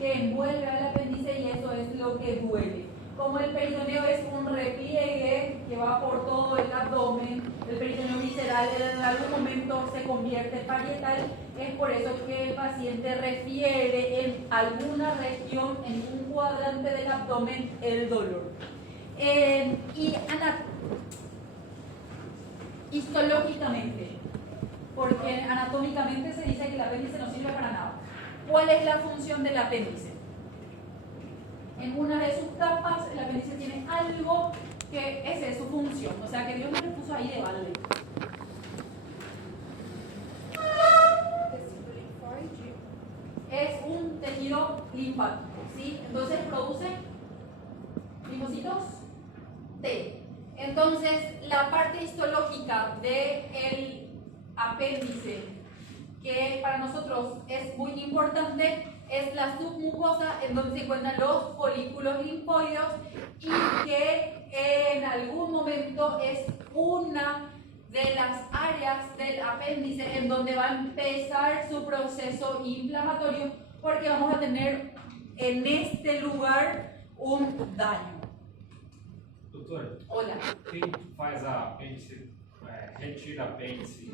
que envuelve al apéndice y eso es lo que duele. Como el peritoneo es un repliegue que va por todo el abdomen, el peritoneo visceral en algún momento se convierte en parietal, es por eso que el paciente refiere en alguna región, en un cuadrante del abdomen, el dolor. Y histológicamente, porque anatómicamente se dice que el apéndice no sirve para nada. ¿Cuál es la función del apéndice? En una de sus capas, el apéndice tiene algo que esa es su función, o sea que Dios no le puso ahí de balde. Es un tejido linfático, ¿sí? Entonces produce linfocitos T. Entonces, la parte histológica del apéndice, que para nosotros es muy importante, es la submucosa, en donde se encuentran los folículos linfóidos y que en algún momento es una de las áreas del apéndice en donde va a empezar su proceso inflamatorio, porque vamos a tener en este lugar un daño. Doutora, Hola. quem faz a apêndice, retira apêndice,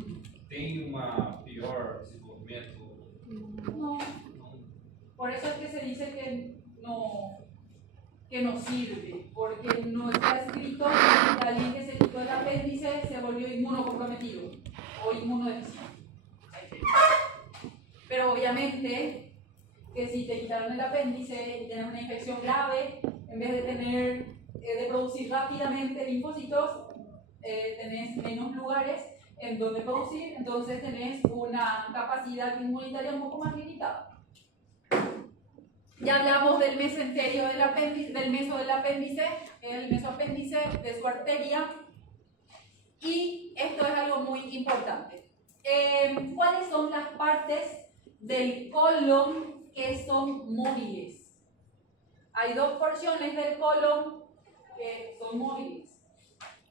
tem uma pior desenvolvimento? No. Por eso es que se dice que no sirve, porque no está escrito que alguien que se quitó el apéndice se volvió inmunocomprometido o inmunodeficiente. Pero obviamente que si te quitaron el apéndice y tienes una infección grave, en vez de producir rápidamente linfocitos, tenés menos lugares en donde producir, entonces tenés una capacidad inmunitaria un poco más limitada. Ya hablamos del mesenterio del apéndice, del meso del apéndice, el mesoapéndice de su arteria, y esto es algo muy importante. ¿Cuáles son las partes del colon que son móviles? Hay dos porciones del colon que son móviles.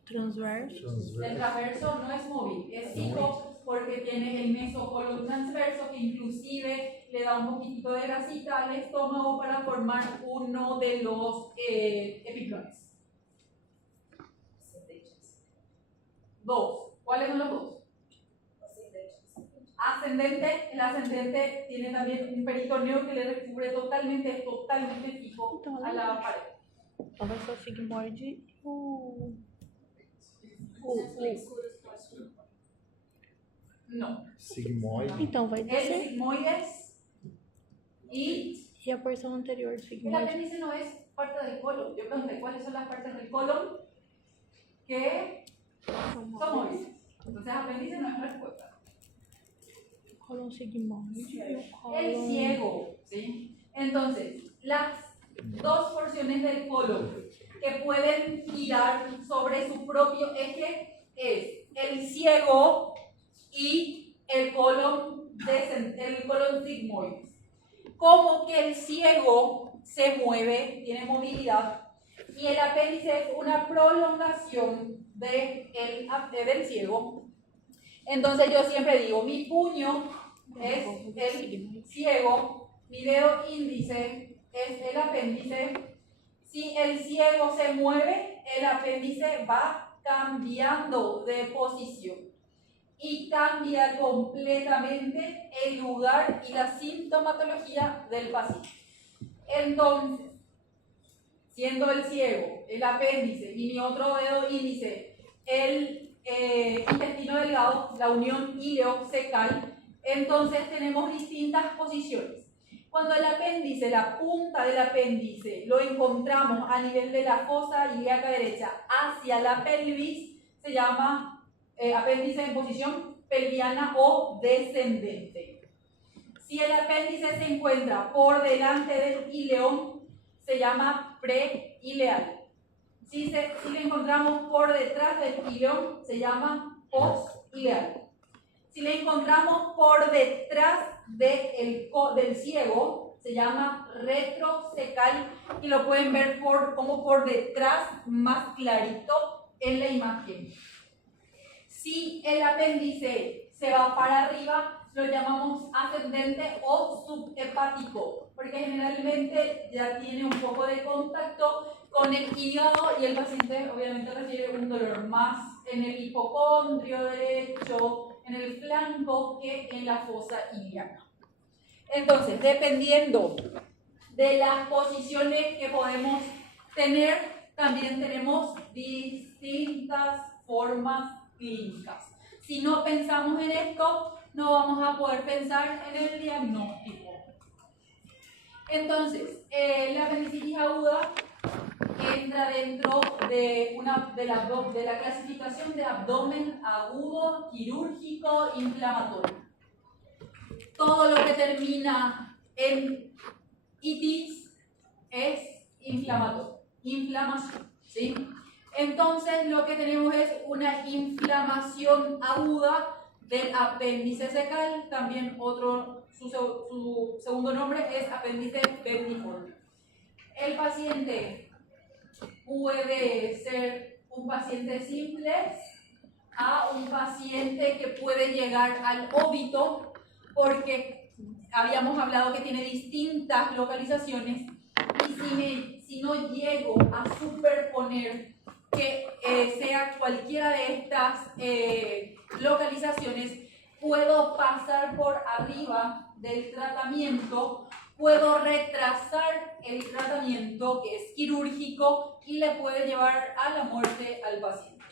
Transverso. El transverso no es móvil, es fijo porque tiene el mesocolon transverso, que inclusive le da un poquitito de grasita al estómago para formar uno de los epiclones. Dos. ¿Cuáles son los dos? Ascendente. El ascendente tiene también un peritoneo que le recubre totalmente fijo a la pared. Então vai ser o sigmoide e o No. Sigmoide. Então vai El descer. sigmoides y E a porção anterior do el sigmoide. apéndice no es parte del colon. Yo pregunté cuáles son las partes del colon que son móviles. Entonces apéndice no es respuesta. Colon sigmoide e o El colon... ciego, ¿sí? Entonces, las dos porciones del colon que pueden girar sobre su propio eje es el ciego y el colon sigmoide. Como que el ciego se mueve, tiene movilidad, y el apéndice es una prolongación del ciego. Entonces yo siempre digo, mi puño es el ciego, mi dedo índice es el apéndice. Si el ciego se mueve, el apéndice va cambiando de posición y cambia completamente el lugar y la sintomatología del paciente. Entonces, siendo el ciego, el apéndice y mi otro dedo índice, el intestino delgado, la unión ileo-cecal, entonces tenemos distintas posiciones. Cuando el apéndice, la punta del apéndice, lo encontramos a nivel de la fosa ilíaca derecha hacia la pelvis, se llama apéndice en posición pelviana o descendente. Si el apéndice se encuentra por delante del ileón, se llama preileal. Si le encontramos por detrás del ileón, se llama postileal. Si le encontramos por detrás del ciego, se llama retrocecal, y lo pueden ver como por detrás, más clarito en la imagen. Si el apéndice se va para arriba, lo llamamos ascendente o subhepático. porque generalmente ya tiene un poco de contacto con el hígado y el paciente obviamente refiere un dolor más en el hipocondrio derecho, en el flanco, que en la fosa iliaca. Entonces, dependiendo de las posiciones que podemos tener, también tenemos distintas formas clínicas. Si no pensamos en esto, no vamos a poder pensar en el diagnóstico. Entonces, la apendicitis aguda entra dentro de la clasificación de abdomen agudo, quirúrgico, inflamatorio. Todo lo que termina en itis es inflamatorio, inflamación, ¿sí? Entonces lo que tenemos es una inflamación aguda del apéndice secal, también su segundo nombre es apéndice vermiforme. El paciente puede ser un paciente simple a un paciente que puede llegar al óbito, porque habíamos hablado que tiene distintas localizaciones, y si no llego a superponer que sea cualquiera de estas localizaciones, puedo pasar por arriba del tratamiento, puedo retrasar el tratamiento que es quirúrgico y le puede llevar a la muerte al paciente.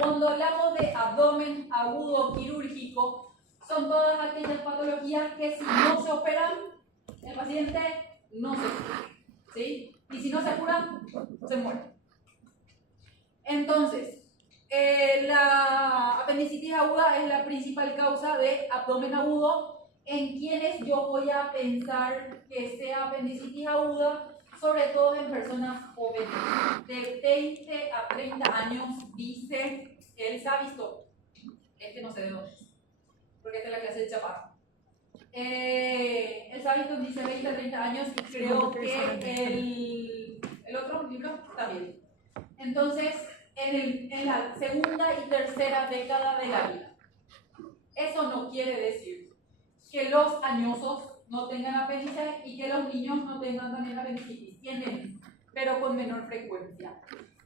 Cuando hablamos de abdomen agudo quirúrgico, son todas aquellas patologías que si no se operan, el paciente no se cura, ¿sí? Y si no se cura, se muere. Entonces, la apendicitis aguda es la principal causa de abdomen agudo. En quienes yo voy a pensar que sea apendicitis aguda, sobre todo en personas jóvenes, de 20 a 30 años, dice el Savisto. Este no sé de dónde es, porque esta es la clase de Chaparro. El Savisto dice 20 a 30 años y creo que el otro libro también. Entonces, en la segunda y tercera década de la vida. Eso no quiere decir que los añosos no tengan apéndice y que los niños no tengan también apendicitis. Tienen, pero con menor frecuencia.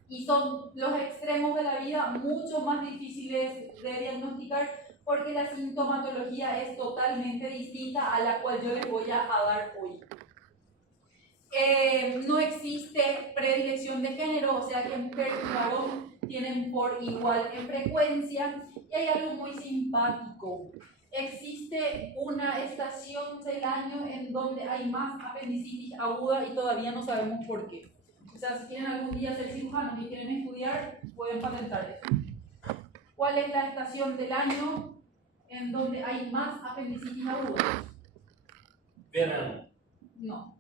Y son los extremos de la vida mucho más difíciles de diagnosticar, porque la sintomatología es totalmente distinta a la cual yo les voy a dar hoy. No existe predilección de género, o sea que mujer y varón tienen por igual en frecuencia. Y hay algo muy simpático. Existe una estación del año en donde hay más apendicitis aguda y todavía no sabemos por qué. O sea, si quieren algún día ser cirujanos y quieren estudiar, pueden patentar esto. ¿Cuál es la estación del año en donde hay más apendicitis aguda? Verano. No.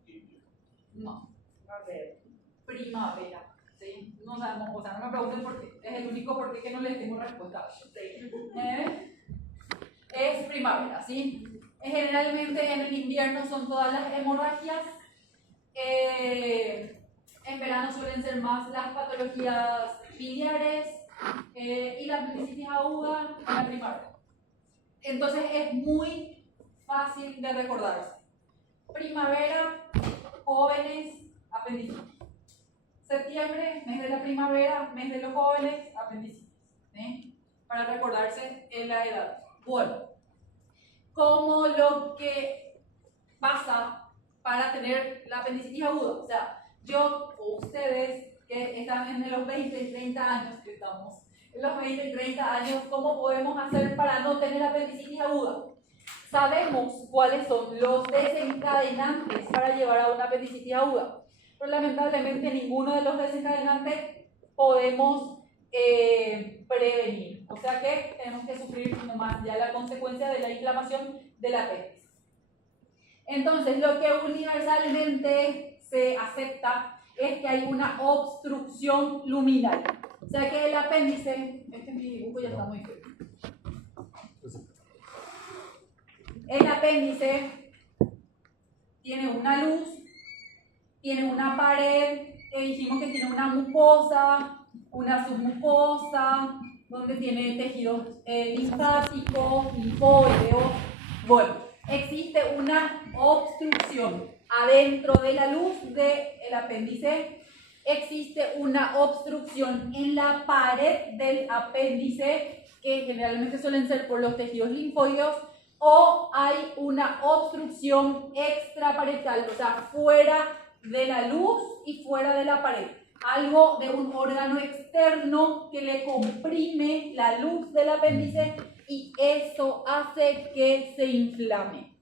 A ver. Primavera. ¿Sí? No sabemos, o sea, no me pregunten por qué. Es el único por qué que no les tengo respuesta. ¿Sí? Es primavera, ¿sí? Generalmente en el invierno son todas las hemorragias. En verano suelen ser más las patologías biliares y la apendicitis aguda en la primavera. Entonces es muy fácil de recordarse. Primavera, jóvenes, apendicitis. Septiembre, mes de la primavera, mes de los jóvenes, apendicitis. ¿Sí? Para recordarse en la edad. Bueno, como lo que pasa para tener la apendicitis aguda. O sea, yo o ustedes que están en los 20 y 30 años, que estamos en los 20 y 30 años, ¿cómo podemos hacer para no tener apendicitis aguda? Sabemos cuáles son los desencadenantes para llevar a una apendicitis aguda, pero lamentablemente ninguno de los desencadenantes podemos prevenir. O sea que tenemos que sufrir nomás ya la consecuencia de la inflamación del apéndice. Entonces, lo que universalmente se acepta es que hay una obstrucción luminal. O sea que el apéndice, mi dibujo ya está muy feo. El apéndice tiene una luz, tiene una pared, dijimos que tiene una mucosa, una submucosa, donde tiene tejidos linfáticos, linfóideos. Bueno, existe una obstrucción. Adentro de la luz del apéndice existe una obstrucción en la pared del apéndice, que generalmente suelen ser por los tejidos linfóides, o hay una obstrucción extraparetal, o sea, fuera de la luz y fuera de la pared. Algo de un órgano externo que le comprime la luz del apéndice y eso hace que se inflame.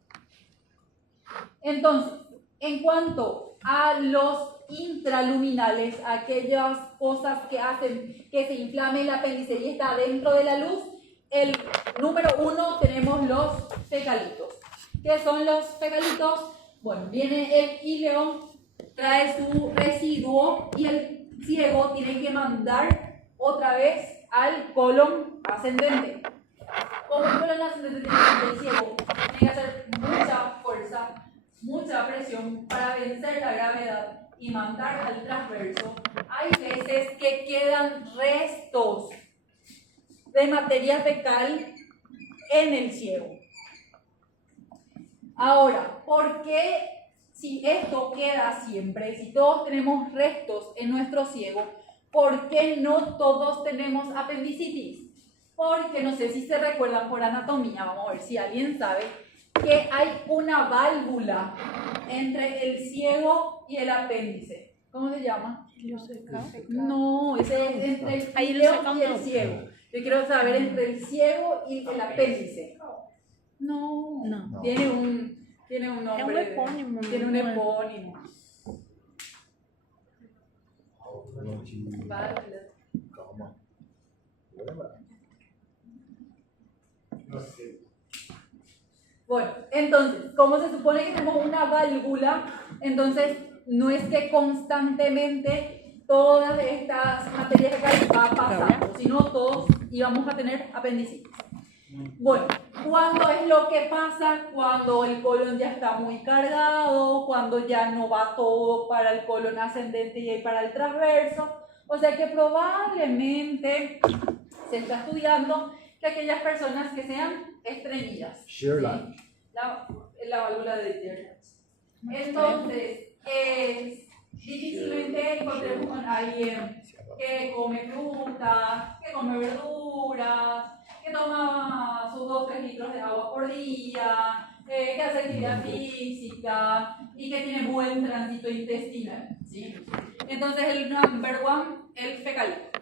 Entonces, en cuanto a los intraluminales, aquellas cosas que hacen que se inflame el apéndice y está dentro de la luz, el número 1 tenemos los fecalitos. ¿Qué son los fecalitos? Bueno, viene el íleo, trae su residuo y el ciego tiene que mandar otra vez al colon ascendente. Como el colon ascendente tiene que ser el ciego, tiene que hacer mucha fuerza, mucha presión para vencer la gravedad y mandar al transverso. Hay veces que quedan restos de materia fecal en el ciego. Ahora, ¿por qué si esto queda siempre, si todos tenemos restos en nuestro ciego, por qué no todos tenemos apendicitis? Porque no sé si se recuerdan por anatomía, vamos a ver si alguien sabe, que hay una válvula entre el ciego y el apéndice. ¿Cómo se llama? No, ese es entre el ciego y el ciego. Yo quiero saber entre el ciego y el apéndice. No. Tiene un nombre. Es un epónimo. Tiene un epónimo. Válvula. Calma. Vou lembrar. No sé. Bueno, entonces, como se supone que tenemos una válvula, entonces no es que constantemente todas estas materias fecales van pasando, sino todos íbamos a tener apendicitis. Bueno, ¿cuándo es lo que pasa? Cuando el colon ya está muy cargado, cuando ya no va todo para el colon ascendente y para el transverso. O sea que probablemente se está estudiando que aquellas personas que sean estreñidas. Sherlock. La válvula de Sherlock. Entonces, difícilmente encontremos con alguien que come fruta, que come verduras, que toma sus 2-3 litros de agua por día, que hace actividad física y que tiene buen tránsito intestinal, ¿sí? Entonces el number 1, el fecalito.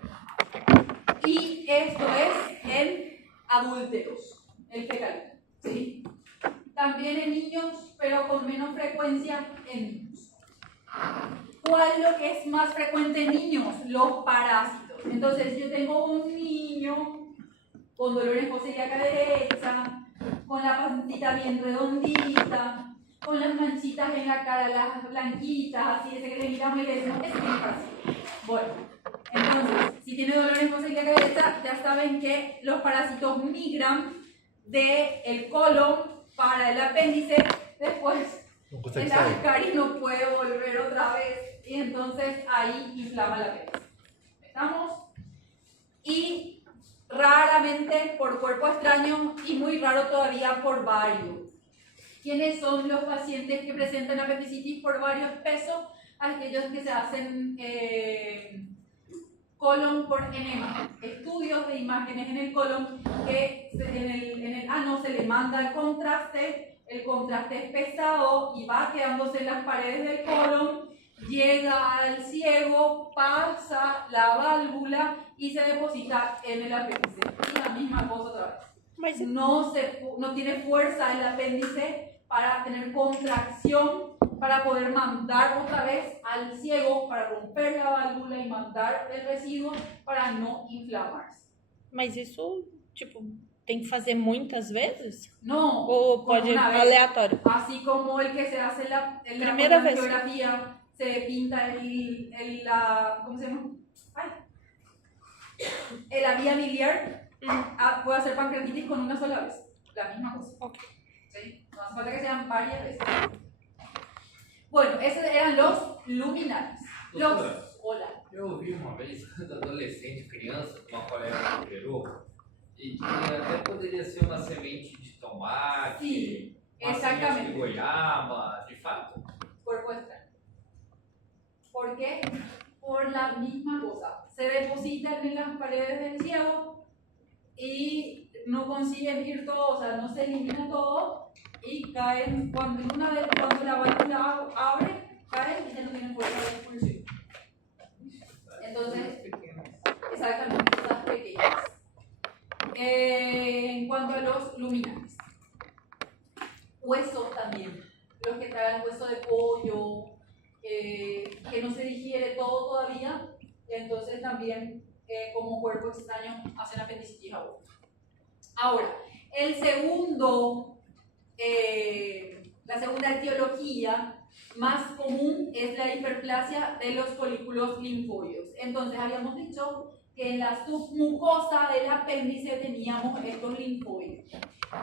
Y esto es en adúlteros, el fecalito, ¿sí? También en niños, pero con menos frecuencia en niños. ¿Cuál es lo que es más frecuente en niños? Los parásitos. Entonces yo tengo un niño con dolor en fosa ilíaca derecha, con la pancita bien redondita, con las manchitas en la cara, las blanquitas, así, ese que le miramos y le decimos, ese tiene parásito. Bueno, entonces, si tiene dolor en fosa ilíaca derecha, ya saben que los parásitos migran del colon para el apéndice, después el ascaris no puede volver otra vez y entonces ahí inflama la apéndice. ¿Estamos? Y raramente por cuerpo extraño y muy raro todavía por vario. ¿Quiénes son los pacientes que presentan apendicitis por vario espeso? Aquellos que se hacen colon por enema, estudios de imágenes en el colon, que en el ano se le manda el contraste es pesado y va quedándose en las paredes del colon, llega al ciego, pasa la válvula y se deposita en el apéndice. Y la misma cosa otra vez. No tiene fuerza el apéndice para tener contracción, para poder mandar otra vez al ciego, para romper la válvula y mandar el residuo para no inflamarse. Mas isso, tipo, tem que fazer muitas vezes? No. Ou pode ir aleatório? Así como el que se hace en la geografía, se pinta ¿cómo se llama? La vía biliar, puede hacer pancreatitis con una sola vez. La misma cosa. Okay. ¿Sí? No hace falta que sean varias veces. Bueno, esos eran los luminales. Hola. Eu ouvi uma vez, quando adolescente, criança, uma colega do Peru, e que até poderia ser uma semente de tomate. Sí. Exactamente. De goiaba, de fato. Cuerpo extraño. ¿Por qué? Por la misma cosa. Se depositan en las paredes del ciego y no consiguen ir todo, o sea, no se elimina todo y caen, cuando la válvula abre, caen y ya no tienen fuerza de expulsión. Entonces, exactamente, cosas pequeñas. En cuanto a los luminales, huesos también, los que traen hueso de pollo, que no se digiere todo todavía, entonces también como cuerpo extraño hacen apendicitis aguda. Ahora, la segunda etiología más común es la hiperplasia de los folículos linfóides. Entonces habíamos dicho que en la submucosa del apéndice teníamos estos linfóides.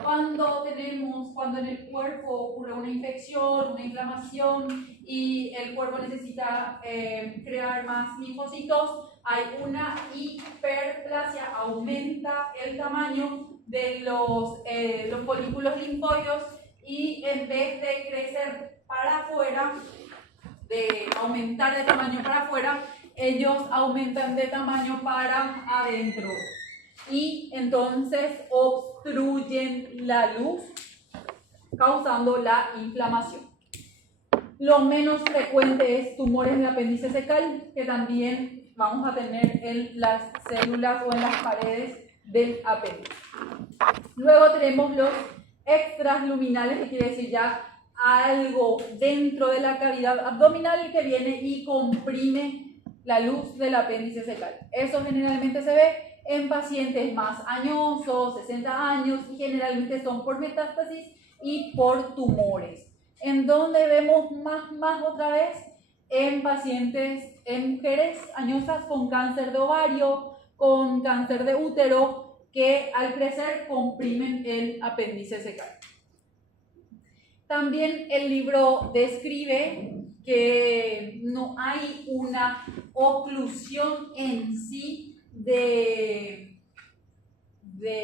Cuando en el cuerpo ocurre una infección, una inflamación y el cuerpo necesita crear más linfocitos, hay una hiperplasia, aumenta el tamaño de los folículos linfóides y en vez de crecer para afuera, de aumentar de tamaño para afuera, ellos aumentan de tamaño para adentro y entonces obstruyen la luz, causando la inflamación. Lo menos frecuente es tumores del apéndice secal, que también vamos a tener en las células o en las paredes del apéndice. Luego tenemos los extraluminales, que quiere decir ya algo dentro de la cavidad abdominal que viene y comprime la luz del apéndice secal. Eso generalmente se ve en pacientes más añosos, 60 años, y generalmente son por metástasis y por tumores. ¿En dónde vemos más otra vez? En pacientes, en mujeres añosas con cáncer de ovario, con cáncer de útero, que al crecer comprimen el apéndice secal. También el libro describe que no hay una oclusión en sí de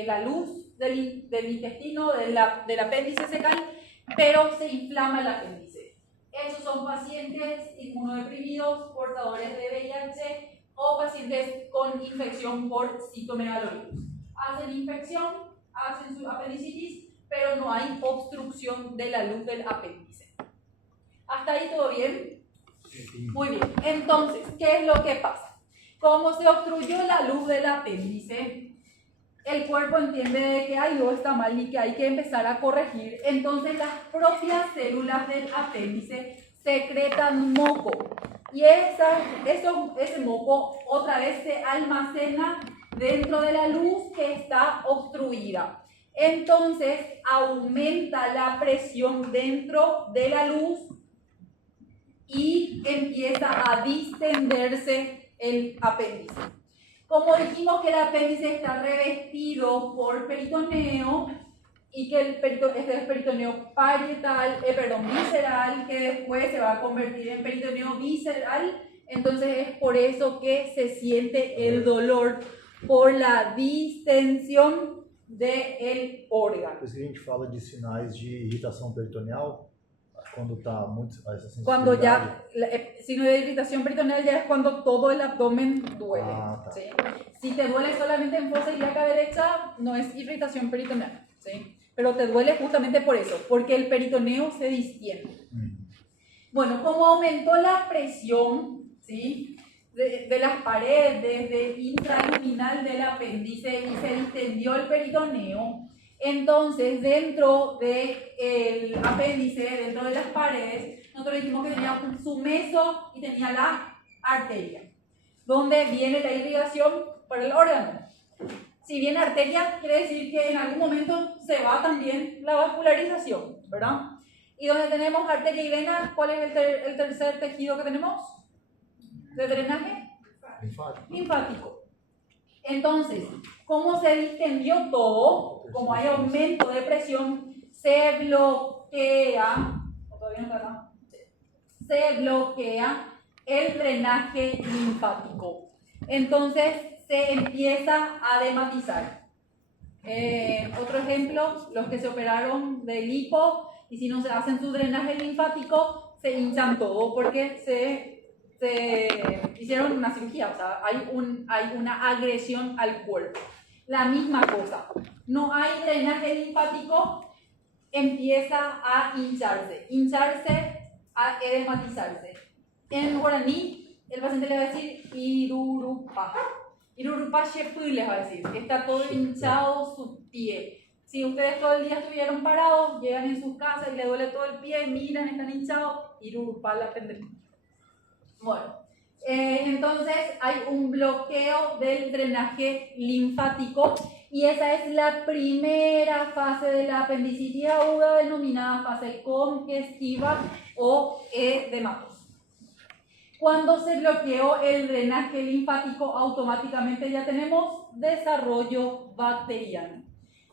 la luz del intestino, del apéndice secal, pero se inflama el apéndice. Esos son pacientes inmunodeprimidos, portadores de VIH o pacientes con infección por citomegalolitis. Hacen infección, hacen su apendicitis, pero no hay obstrucción de la luz del apéndice. ¿Hasta ahí todo bien? Muy bien. Entonces, ¿qué es lo que pasa? Como se obstruyó la luz del apéndice, el cuerpo entiende que algo está mal y que hay que empezar a corregir. Entonces, las propias células del apéndice secretan moco. Y ese moco otra vez se almacena dentro de la luz que está obstruida. Entonces aumenta la presión dentro de la luz y empieza a distenderse el apéndice. Como dijimos que el apéndice está revestido por peritoneo y que este es el peritoneo visceral, que después se va a convertir en peritoneo visceral, entonces es por eso que se siente el dolor por la distensión del órgano. Por isso que a gente fala de sinais de irritação peritoneal, quando está muito essa sensibilidade. Cuando ya, signo de irritación peritoneal ya es cuando todo el abdomen duele. ¿Sí? Si te duele solamente en fosa ilíaca derecha, no es irritación peritoneal, ¿sí? Pero te duele justamente por eso, porque el peritoneo se distiende. Bueno, como aumentó la presión, ¿sí?, de las paredes intraluminal del apéndice y se distendió el peritoneo, entonces dentro del apéndice, dentro de las paredes, nosotros dijimos que tenía su meso y tenía la arteria, donde viene la irrigación por el órgano. Si viene arteria, quiere decir que en algún momento se va también la vascularización, ¿verdad? Y donde tenemos arteria y vena, ¿cuál es el tercer tejido que tenemos de drenaje? Linfático. Entonces, como se distendió todo, como hay aumento de presión, se bloquea, se bloquea el drenaje linfático. Entonces, se empieza a dematizar. Otro ejemplo, los que se operaron de lipo, y si no se hacen su drenaje linfático, se hinchan todo porque se hicieron una cirugía, o sea, hay una agresión al cuerpo. La misma cosa, no hay drenaje linfático, empieza a hincharse, a edematizarse. En guaraní, el paciente le va a decir irurupa. Irurupa shepu les va a decir, está todo hinchado su pie. Si ustedes todo el día estuvieron parados, llegan en sus casas y les duele todo el pie, miran, están hinchados, irurupa la pendeja. Bueno, entonces hay un bloqueo del drenaje linfático y esa es la primera fase de la apendicitis aguda denominada fase congestiva o edematos. Cuando se bloqueó el drenaje linfático, automáticamente ya tenemos desarrollo bacteriano.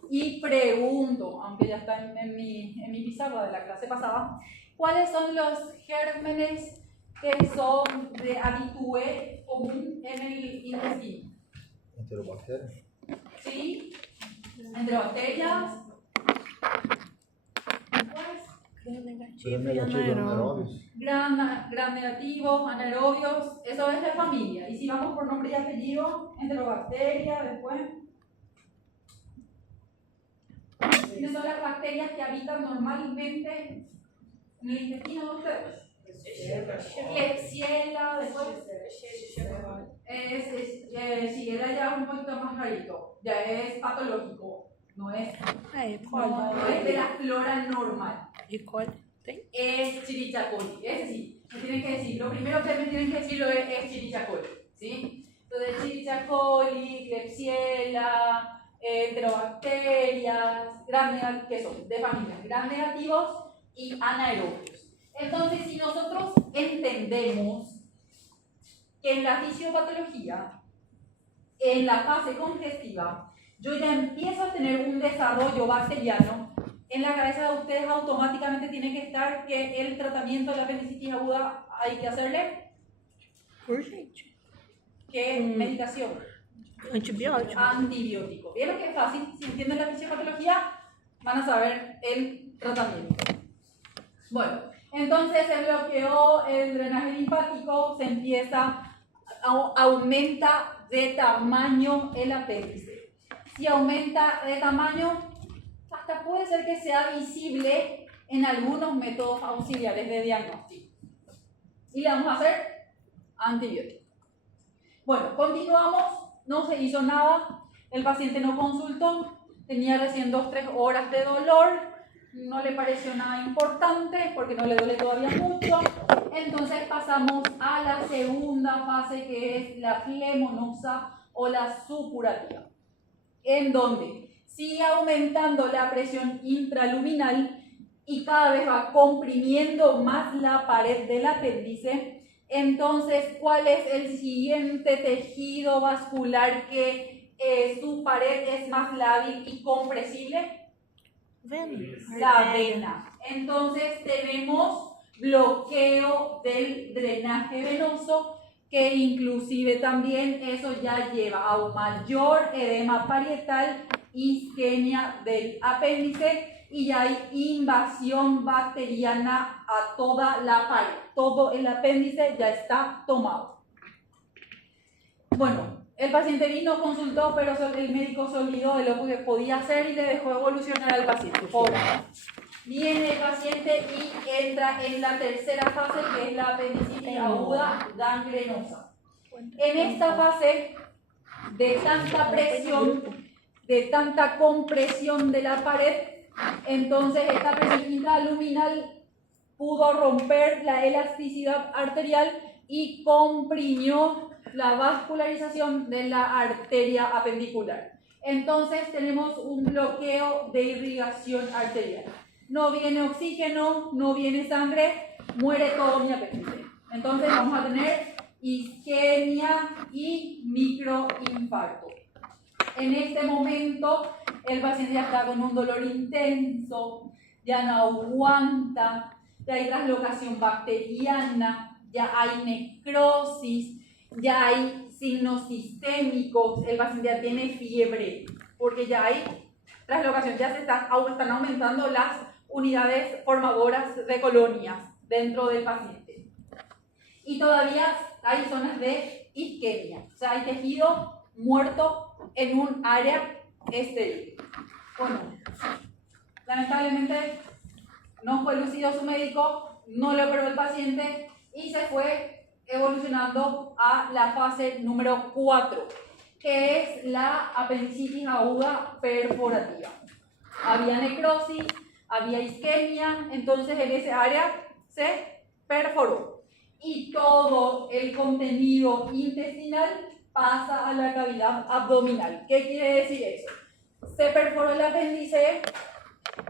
Y pregunto, aunque ya está en mi pizarra de la clase pasada, ¿cuáles son los gérmenes que son de habitué común en el intestino? Enterobacterias. ¿Sí? Entre bacterias. Gram negativo Gram y negativo, anaeróbios. anaerobios. Gram negativos, anaerobios, eso es la familia. Y si vamos por nombre y apellido, enterobacterias, después. ¿Quiénes son las bacterias que habitan normalmente en el intestino de ustedes? Klebsiella, después. Shigella ya es un poquito más rarito, ya es patológico, no es, E. coli. no es de la flora normal. E. coli tem? Es Escherichia coli, ese sí, me tienen que decir, lo primero que me tienen que decir es Escherichia coli, ¿sí? Entonces Escherichia coli, Klebsiella, enterobacterias, ¿qué son? De familia, gram negativos y anaerobios. Entonces, si nosotros entendemos que en la fisiopatología, en la fase congestiva, yo ya empiezo a tener un desarrollo bacteriano, en la cabeza de ustedes automáticamente tiene que estar que el tratamiento de la apendicitis aguda hay que hacerle Urgente. ¿qué medicación? Antibiótico. Antibiótico. ¿Vieron que es fácil? Si entienden la fisiopatología, van a saber el tratamiento. Bueno, entonces se bloqueó el drenaje linfático, se empieza, aumenta de tamaño el apéndice. Si aumenta de tamaño, hasta puede ser que sea visible en algunos métodos auxiliares de diagnóstico. Y le vamos a hacer antibiótico. Bueno, continuamos, no se hizo nada, el paciente no consultó, tenía recién 2-3 horas de dolor, no le pareció nada importante porque no le duele todavía mucho. Entonces pasamos a la segunda fase, que es la flemonosa o la supurativa, en donde sigue aumentando la presión intraluminal y cada vez va comprimiendo más la pared del apéndice. Entonces, ¿cuál es el siguiente tejido vascular que su pared es más lábil y compresible? Vena. La vena. Entonces tenemos bloqueo del drenaje venoso, que inclusive también eso ya lleva a un mayor edema parietal, isquemia del apéndice y ya hay invasión bacteriana a toda la pared. Todo el apéndice ya está tomado. Bueno, el paciente vino, consultó, pero el médico se olvidó de lo que podía hacer y le dejó evolucionar al paciente. Ahora, viene el paciente y entra en la tercera fase, que es la apendicitis aguda gangrenosa. En esta fase de tanta presión, de tanta compresión de la pared, entonces esta presión intraluminal pudo romper la elasticidad arterial y comprimió la vascularización de la arteria apendicular. Entonces tenemos un bloqueo de irrigación arterial. No viene oxígeno, no viene sangre, muere todo mi apéndice. Entonces vamos a tener isquemia y microinfarto. En este momento el paciente ya está con un dolor intenso, ya no aguanta, ya hay traslocación bacteriana, ya hay necrosis, ya hay signos sistémicos, el paciente ya tiene fiebre, porque ya hay traslocación, ya están aumentando las unidades formadoras de colonias dentro del paciente. Y todavía hay zonas de isquemia, o sea, hay tejido muerto en un área estéril. Bueno, lamentablemente no fue lúcido su médico, no le operó el paciente y se fue evolucionando a la fase número 4, que es la apendicitis aguda perforativa. Había necrosis, había isquemia, entonces en ese área se perforó y todo el contenido intestinal pasa a la cavidad abdominal. ¿Qué quiere decir eso? Se perforó el apéndice,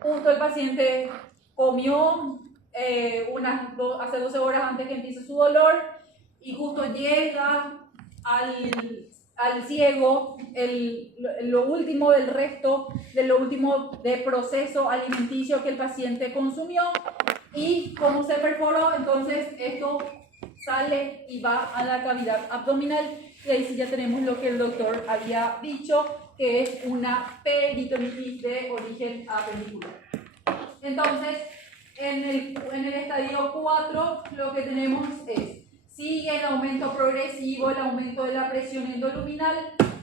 justo el paciente comió hace 12 horas antes que empiece su dolor y justo llega al ciego lo último del resto, de lo último de proceso alimenticio que el paciente consumió, y como se perforó, entonces esto sale y va a la cavidad abdominal, y ahí sí ya tenemos lo que el doctor había dicho, que es una peritonitis de origen apendicular. Entonces, en el estadio 4 lo que tenemos es, sigue el aumento progresivo, el aumento de la presión endoluminal,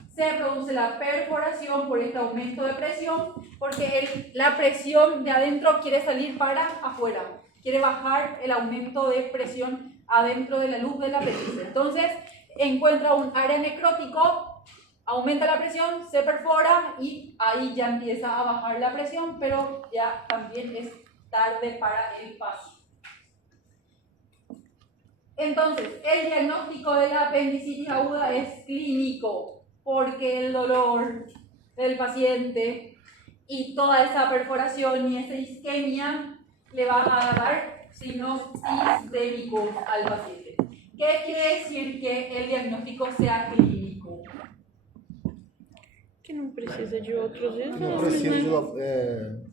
se produce la perforación por este aumento de presión, porque la presión de adentro quiere salir para afuera, quiere bajar el aumento de presión adentro de la luz del apéndice. Entonces, encuentra un área necrótico, aumenta la presión, se perfora y ahí ya empieza a bajar la presión, pero ya también es tarde para el paciente. Entonces, el diagnóstico de la apendicitis aguda es clínico, porque el dolor del paciente y toda esa perforación y esa isquemia le va a dar signos sistémicos al paciente. ¿Qué quiere decir que el diagnóstico sea clínico? Que não precisa de outros exames, Não precisa né? de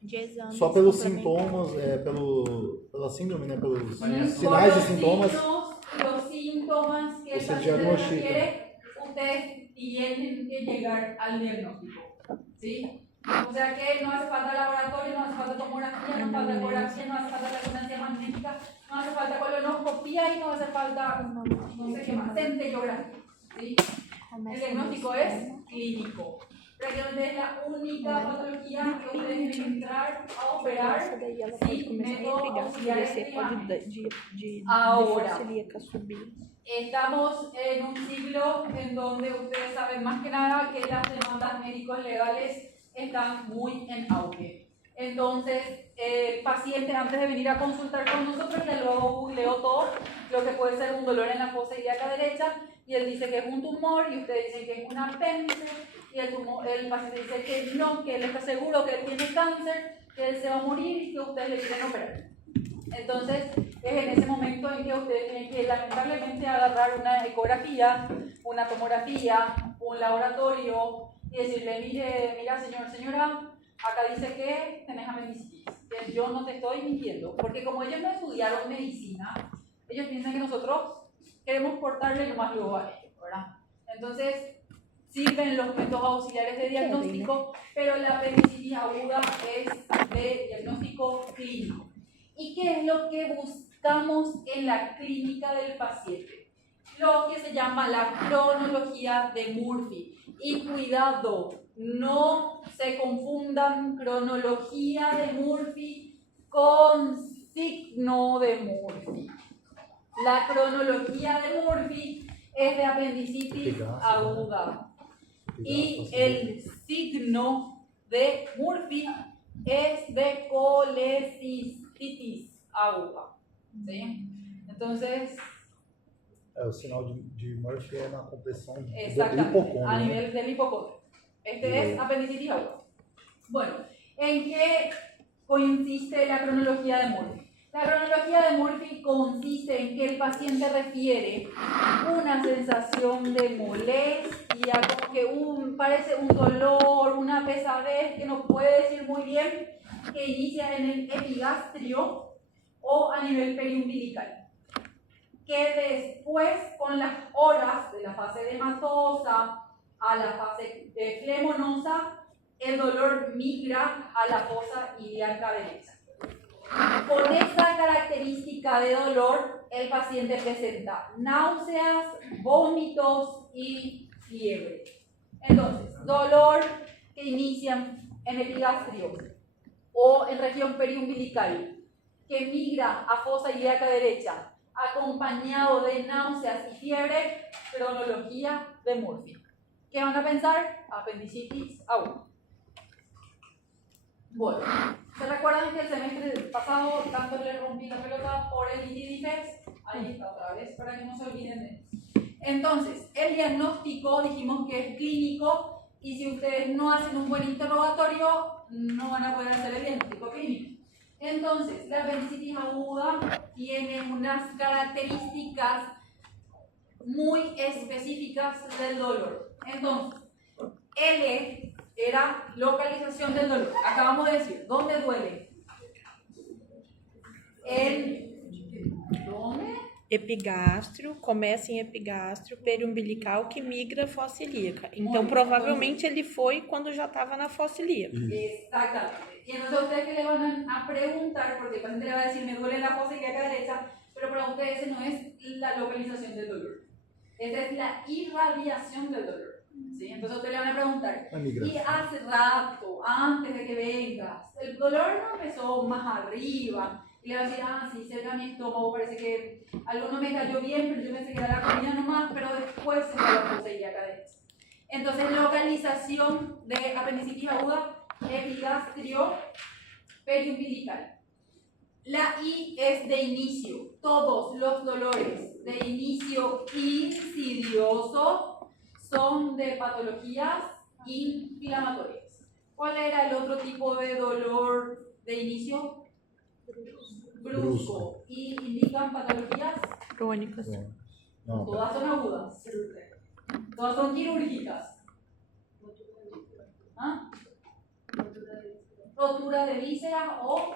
De exames só pelos complementares. sintomas, pela síndrome, né? Pelos Por sinais de los sintomas. signos, los síntomas que el Ese paciente diagnóstico. requiere, ustedes tienen que llegar al diagnóstico, ¿sí? O sea que no hace falta laboratorio, no hace falta tomografía, no hace falta ecografía, no hace falta resonancia magnética, no hace falta colonoscopía y no hace falta, no sé qué más, centellografía, ¿sí? El diagnóstico es clínico. Prácticamente es la única patología que ustedes tienen que entrar a operar Essa daí ela pode sin começar a método intrigar. auxiliar Poderia ser, pode de Ahora. celíaca subir. Estamos en un siglo en donde ustedes saben más que nada que las demandas médicos legales están muy en auge. Entonces, el paciente antes de venir a consultar con nosotros ya luego googleó todo lo que puede ser un dolor en la fosa ilíaca derecha y él dice que es un tumor y ustedes dicen que es un apéndice y el paciente dice que no, que él está seguro que él tiene cáncer, que él se va a morir y que ustedes le quieren operar. Entonces, es en ese momento en que ustedes tienen que lamentablemente agarrar una ecografía, una tomografía, un laboratorio y decirle, mira señora, acá dice que tenés apendicitis, que yo no te estoy mintiendo, porque como ellos no estudiaron medicina, ellos piensan que nosotros queremos cortarle lo más luego a ellos, ¿verdad? Entonces, sirven los métodos auxiliares de diagnóstico, pero la apendicitis aguda es de diagnóstico clínico. ¿Y qué es lo que buscamos en la clínica del paciente? Lo que se llama la cronología de Murphy. Y cuidado, no se confundan cronología de Murphy con signo de Murphy. La cronología de Murphy es de apendicitis aguda. Y el signo de Murphy es de colecistitis aguda. ¿Sí? Entonces, O sinal de Murphy é na compressão do exactamente, hipocôndrio. a né? nivel del hipocondrio. Este es apendicitis aguda. Bueno, ¿en qué consiste la cronología de Murphy? La cronología de Murphy consiste en que el paciente refiere una sensación de molestia, como que parece un dolor, una pesadez que no puede decir muy bien, que inicia en el epigastrio o a nivel periumbilical, que después con las horas de la fase de hematosa a la fase flemonosa el dolor migra a la fosa ilíaca derecha. Con esta característica de dolor, el paciente presenta náuseas, vómitos y fiebre. Entonces, dolor que inicia en epigastrio o en región periumbilical, que migra a fosa ilíaca derecha, acompañado de náuseas y fiebre, cronología de Murphy. ¿Qué van a pensar? Apendicitis aguda. Bueno, ¿se recuerdan que el semestre pasado tanto le rompí la pelota por el ITDFEX? Ahí está otra vez, para que no se olviden de eso. Entonces, el diagnóstico dijimos que es clínico y si ustedes no hacen un buen interrogatorio, no van a poder hacer el diagnóstico clínico. Entonces, la apendicitis aguda tiene unas características muy específicas del dolor. Entonces, L era localización del dolor. Acabamos de decir, ¿dónde duele? ¿Dónde? Epigastro, começa em epigastro, periumbilical, que migra fossa ilíaca. Então, provavelmente ele foi quando já estava na fossa ilíaca. Exactamente. Y entonces ustedes que le van a preguntar, porque el paciente le va a decir, me duele la fosa ilíaca derecha, pero para ustedes ese no es la localización del dolor. Esa es la irradiación del dolor. ¿Sí? Entonces ustedes le van a preguntar, y hace rato, antes de que vengas, el dolor no empezó más arriba, y le va a decir, sí, cerca de mi estómago, parece que algo no me cayó bien, pero yo pensé que era la comida nomás, pero después se fue la fosa ilíaca derecha. Entonces, localización de apendicitis aguda, epigastrio, periumbilical. La I es de inicio. Todos los dolores de inicio insidioso son de patologías inflamatorias. ¿Cuál era el otro tipo de dolor de inicio? Brusco. ¿Y indican patologías? Crônicas. No, Todas son agudas. Todas son quirúrgicas. ¿Ah? Rotura de vísceras o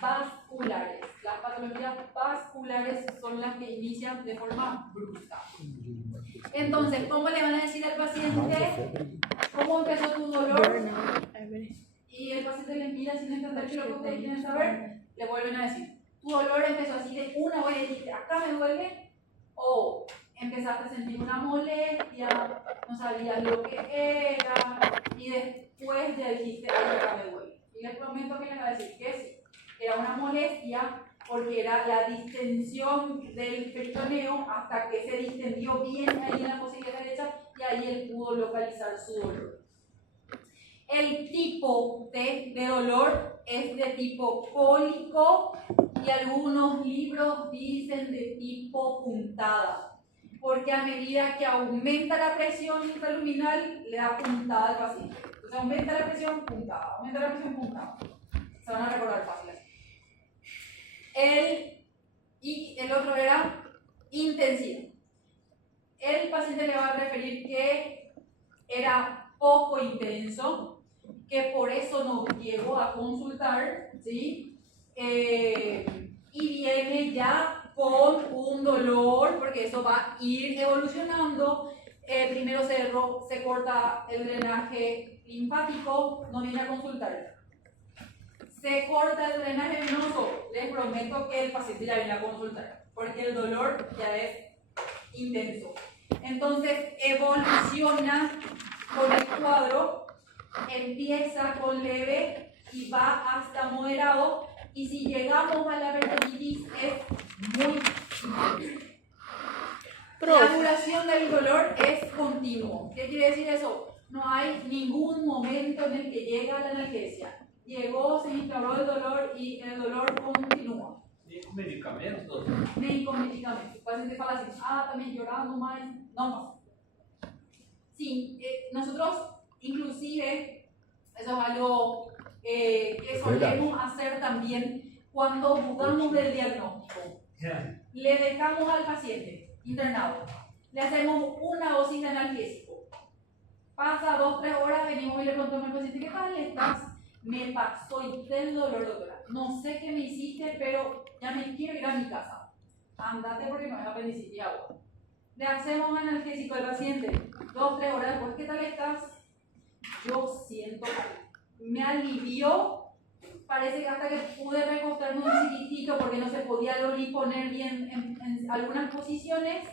vasculares. Las patologías vasculares son las que inician de forma brusca. Entonces, ¿cómo le van a decir al paciente cómo empezó tu dolor? Y el paciente le mira sin entender lo que ustedes quieren saber, le vuelven a decir, tu dolor empezó así de una vez y dijiste, acá me duele, o empezaste a sentir una molestia, no sabías lo que era, y después ya dijiste, ay, acá me duele. Y les prometo que les va a decir que sí, era una molestia porque era la distensión del peritoneo hasta que se distendió bien ahí en la fosa ilíaca derecha y ahí él pudo localizar su dolor. El tipo de dolor es de tipo cólico y algunos libros dicen de tipo puntada, porque a medida que aumenta la presión intraluminal le da puntada al paciente. Entonces aumenta la presión, puntada, aumenta la presión, puntada. Se van a recordar fácil así. Y el otro era intensidad. El paciente le va a referir que era poco intenso, que por eso nos llegó a consultar, ¿sí? Y viene ya con un dolor, porque eso va a ir evolucionando. Primero se corta el drenaje linfático, no viene a consultar. Se corta el drenaje venoso, les prometo que el paciente ya viene a consultar, porque el dolor ya es intenso. Entonces evoluciona con el cuadro, empieza con leve y va hasta moderado, y si llegamos a la peritonitis es muy intenso. La duración del dolor es continuo. ¿Qué quiere decir eso? No hay ningún momento en el que llega la analgesia. Llegó, se instauró el dolor y el dolor continúa. E com medicamentos? Nem com medicamentos. O paciente fala assim, también llorando más, no pasa. Sí, nosotros inclusive, eso es algo que solemos hacer también cuando dudamos del diagnóstico. Le dejamos al paciente internado, le hacemos una dosis de analgésico. Pasa 2-3 horas, venimos y le preguntamos al paciente, ¿qué tal estás? Me pasó el dolor, doctora. No sé qué me hiciste, pero ya me quiero ir a mi casa. Andate porque no es apendicitis aguda. le hacemos analgésico al paciente, 2, 3 horas después, ¿qué tal estás? Yo siento que me alivió, parece que hasta que pude recostarme un chiquitito porque no se podía ni poner bien en algunas posiciones,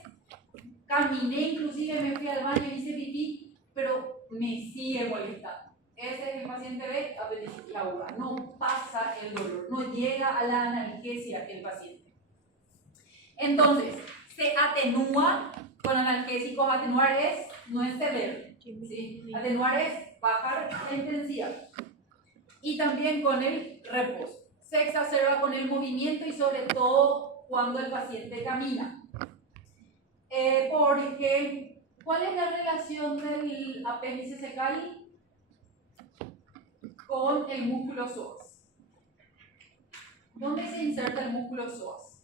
caminé, inclusive me fui al baño y hice pipí, pero me sigue molestando. Ese es el paciente B, apendicitis aguda. No pasa el dolor, no llega a la analgesia el paciente. Entonces, se atenúa con analgésicos. Atenuar no es ceder, ¿sí? Atenuar es bajar la intensidad. Y también con el reposo. Se exacerba con el movimiento y sobre todo cuando el paciente camina. Porque, ¿cuál es la relación del apéndice secal con el músculo psoas? ¿Dónde se inserta el músculo psoas?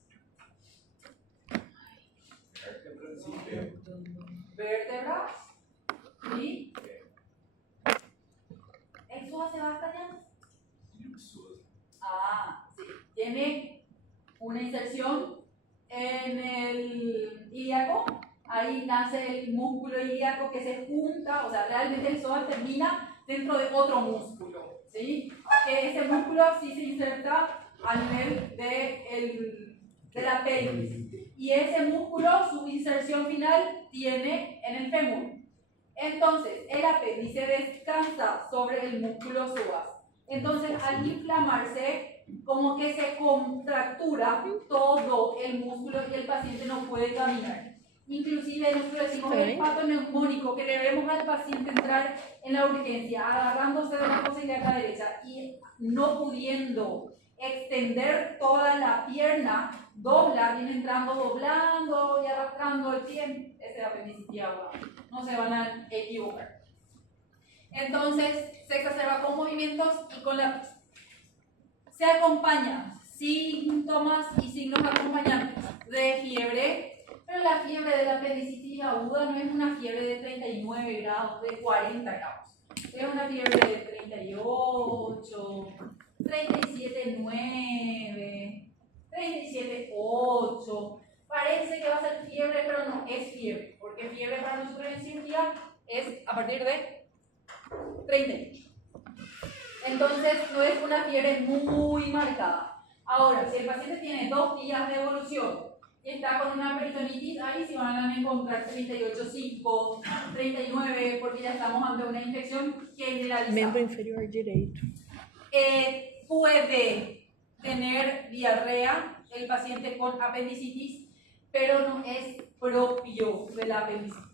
Vértebras. ¿Sí? ¿El psoas se va hasta allá? Ah, sí. Tiene una inserción en el ilíaco. Ahí nace el músculo ilíaco que se junta, o sea, realmente el psoas termina dentro de otro músculo, ¿sí? Que ese músculo sí se inserta a nivel de la pelvis. Y ese músculo, su inserción final, tiene en el fémur. Entonces, el apéndice descansa sobre el músculo psoas. Entonces, al inflamarse, como que se contractura todo el músculo y el paciente no puede caminar. Inclusive nosotros decimos el pato neumónico, que le vemos al paciente entrar en la urgencia, agarrándose de la cosilla derecha y no pudiendo extender toda la pierna, dobla, viene entrando doblando y arrastrando el pie. Ese es apendicitis aguda. No se van a equivocar. Entonces, se exacerba con movimientos y con la... Se acompaña síntomas y signos acompañantes de fiebre, pero la fiebre de la apendicitis aguda no es una fiebre de 39 grados, de 40 grados. Es una fiebre de 38, 37,9, 37,8. Parece que va a ser fiebre, pero no es fiebre, porque fiebre para nosotros en cirugía es a partir de 38. Entonces no es una fiebre muy marcada. Ahora, si el paciente tiene 2 días de evolución y está con una peritonitis, ahí sí van a encontrar 38,5, 39, porque ya estamos ante una infección generalizada. Membro inferior direito. Puede tener diarrea el paciente con apendicitis, pero no es propio de la apendicitis.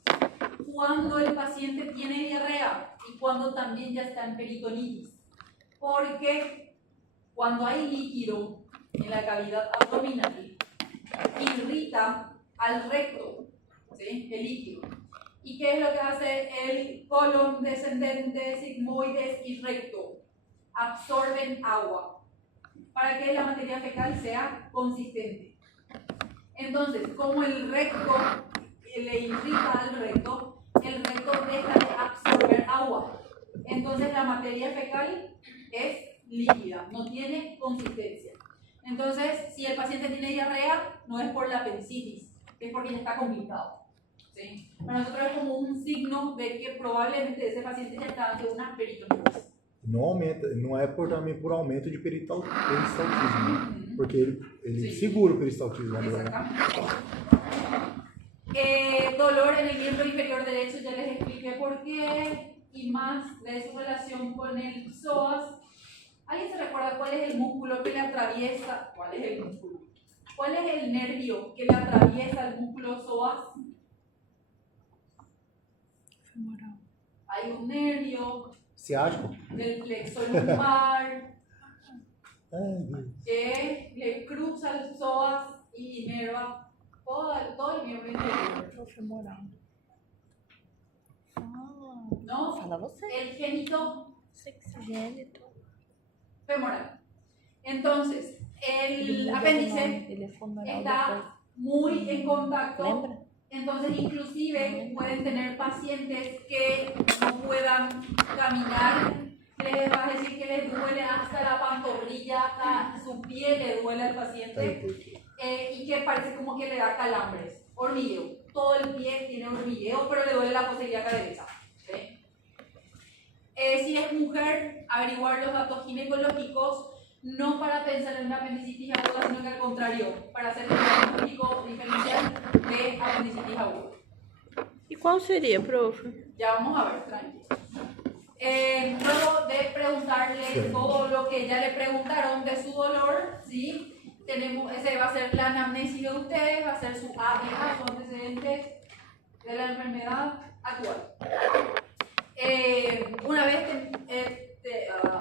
Cuando el paciente tiene diarrea y cuando también ya está en peritonitis, porque cuando hay líquido en la cavidad abdominal, irrita al recto, ¿sí? El líquido. ¿Y qué es lo que hace el colon descendente, sigmoides y recto? Absorben agua para que la materia fecal sea consistente. Entonces, como el recto le irrita al recto, el recto deja de absorber agua. Entonces, la materia fecal es líquida, no tiene consistencia. Entonces, si el paciente tiene diarrea, no es por la apendicitis, es porque ya está complicado, ¿sí? Para nosotros es como un signo de que probablemente ese paciente ya está ante una peritonitis. Não é também por aumento de peristaltismo, né? Porque ele segura o peristaltismo. Exactamente. Dolor en el miembro inferior derecho, ya les expliqué por qué, y más de su relación con el psoas. ¿Alguien se recuerda cuál es el músculo que le atraviesa? ¿Cuál es el músculo? ¿Cuál es el nervio que le atraviesa el músculo psoas? Femoral. Hay un nervio Ciático? del plexo lumbar que le cruza el psoas y inerva todo el miembro inferior. Femoral. ¿No? Fala você. El génito Sexigênito. femoral. Entonces, el apéndice Ele é femoral está muy en contacto. Lembra? Entonces, inclusive pueden tener pacientes que no puedan caminar, les vas a decir que les duele hasta la pantorrilla, hasta su pie le duele al paciente, y que parece como que le da calambres, hormigueo. todo el pie tiene hormigueo, pero le duele la fosa ilíaca derecha. ¿Sí? Si es mujer, averiguar los datos ginecológicos, no para pensar en una apendicitis aguda, sino que al contrario, para hacer el diagnóstico diferencial de apendicitis aguda. E qual seria, profe? Ya vamos a ver, tranquilo. Luego de preguntarle todo lo que ya le preguntaron de su dolor, ¿sí? Ese va a ser la anamnesis de ustedes, va a ser su AIA, su antecedente de la enfermedad actual. Una vez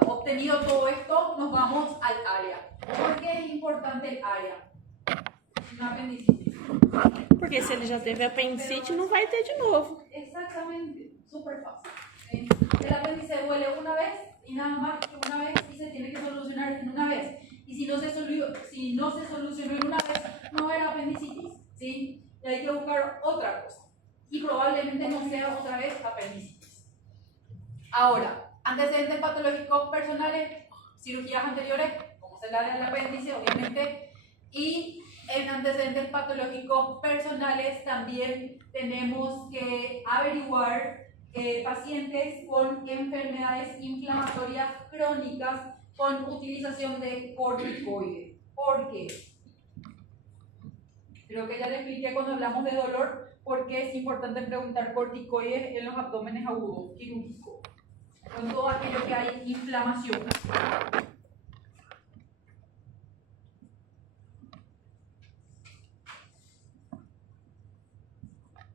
obtenido todo esto, nos vamos al área. ¿Por qué es importante el área? Una apendicitis. Porque se ele já teve apendicite, não vai ter de novo. Exactamente, súper fácil. ¿Sí? El apéndice duele una vez y nada más que una vez y se tiene que solucionar en una vez. Y si no se solucionó en una vez, no era apendicitis, ¿sí? Y hay que buscar otra cosa. Y probablemente no sea otra vez apendicitis. Ahora, antecedentes patológicos personales, cirugías anteriores, como es el área del apéndice, obviamente, y en antecedentes patológicos personales también tenemos que averiguar pacientes con enfermedades inflamatorias crónicas con utilización de corticoides. ¿Por qué? Creo que ya le expliqué cuando hablamos de dolor por qué es importante preguntar corticoides en los abdómenes agudos quirúrgicos, con todo aquello que hay inflamación.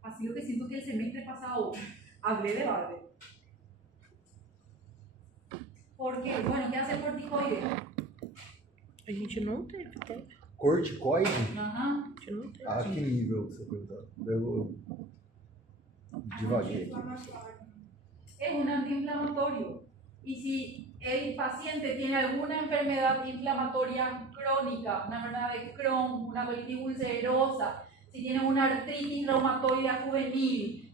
Ha sido que siento que el semestre pasado hablé de Barber. Porque, bueno, ¿qué hace el corticoide? A gente não teve. Corticoide? Ajá. A gente não teve. A que nível você perguntou? Eu divaguei. Es un antiinflamatorio. Y si el paciente tiene alguna enfermedad inflamatoria crónica, una enfermedad de Crohn, una colitis ulcerosa, si tiene una artritis reumatoide juvenil,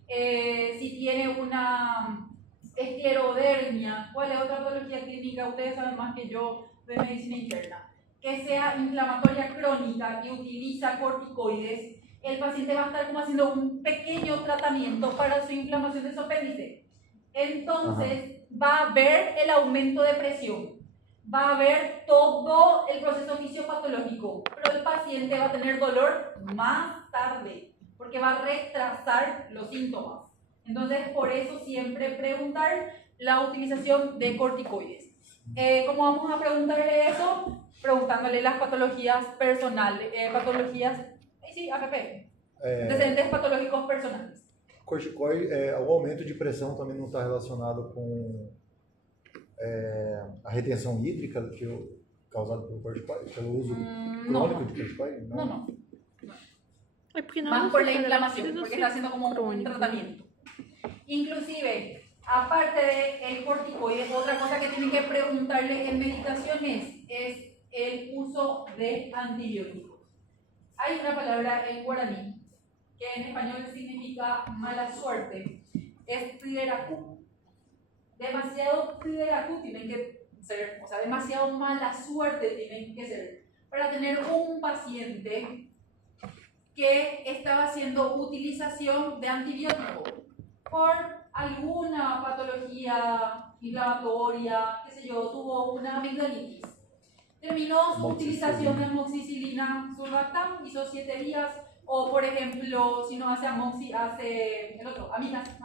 si tiene una esclerodermia, ¿cuál es otra patología clínica? Ustedes saben más que yo de medicina interna. Que sea inflamatoria crónica y utiliza corticoides, el paciente va a estar como haciendo un pequeño tratamiento para su inflamación de su apéndice. Entonces va a haber el aumento de presión, va a haber todo el proceso fisiopatológico, pero el paciente va a tener dolor más tarde, porque va a retrasar los síntomas. Entonces, por eso siempre preguntar la utilización de corticoides. ¿Cómo vamos a preguntarle eso? Preguntándole las patologías personales, APP, antecedentes patológicos personales. Corticoide, o aumento de pressão também não está relacionado com a retenção hídrica causada pelo corticoide, pelo uso crônico de corticoide? No. É porque não. Más por la inflamación, porque está haciendo como un tratamiento. Inclusive, aparte del corticoide, otra cosa que tienen que preguntarle en medicaciones es el uso de antibióticos. Hay una palabra en guaraní que en español significa mala suerte, es triracú. Demasiado triracú tienen que ser, o sea, demasiado mala suerte tienen que ser para tener un paciente que estaba haciendo utilización de antibióticos por alguna patología inflamatoria, qué sé yo, tuvo una amigdalitis. Terminó su utilización de amoxicilina surfactam, hizo 7 días, o por ejemplo, si no hace amoxi, hace el otro, amigacina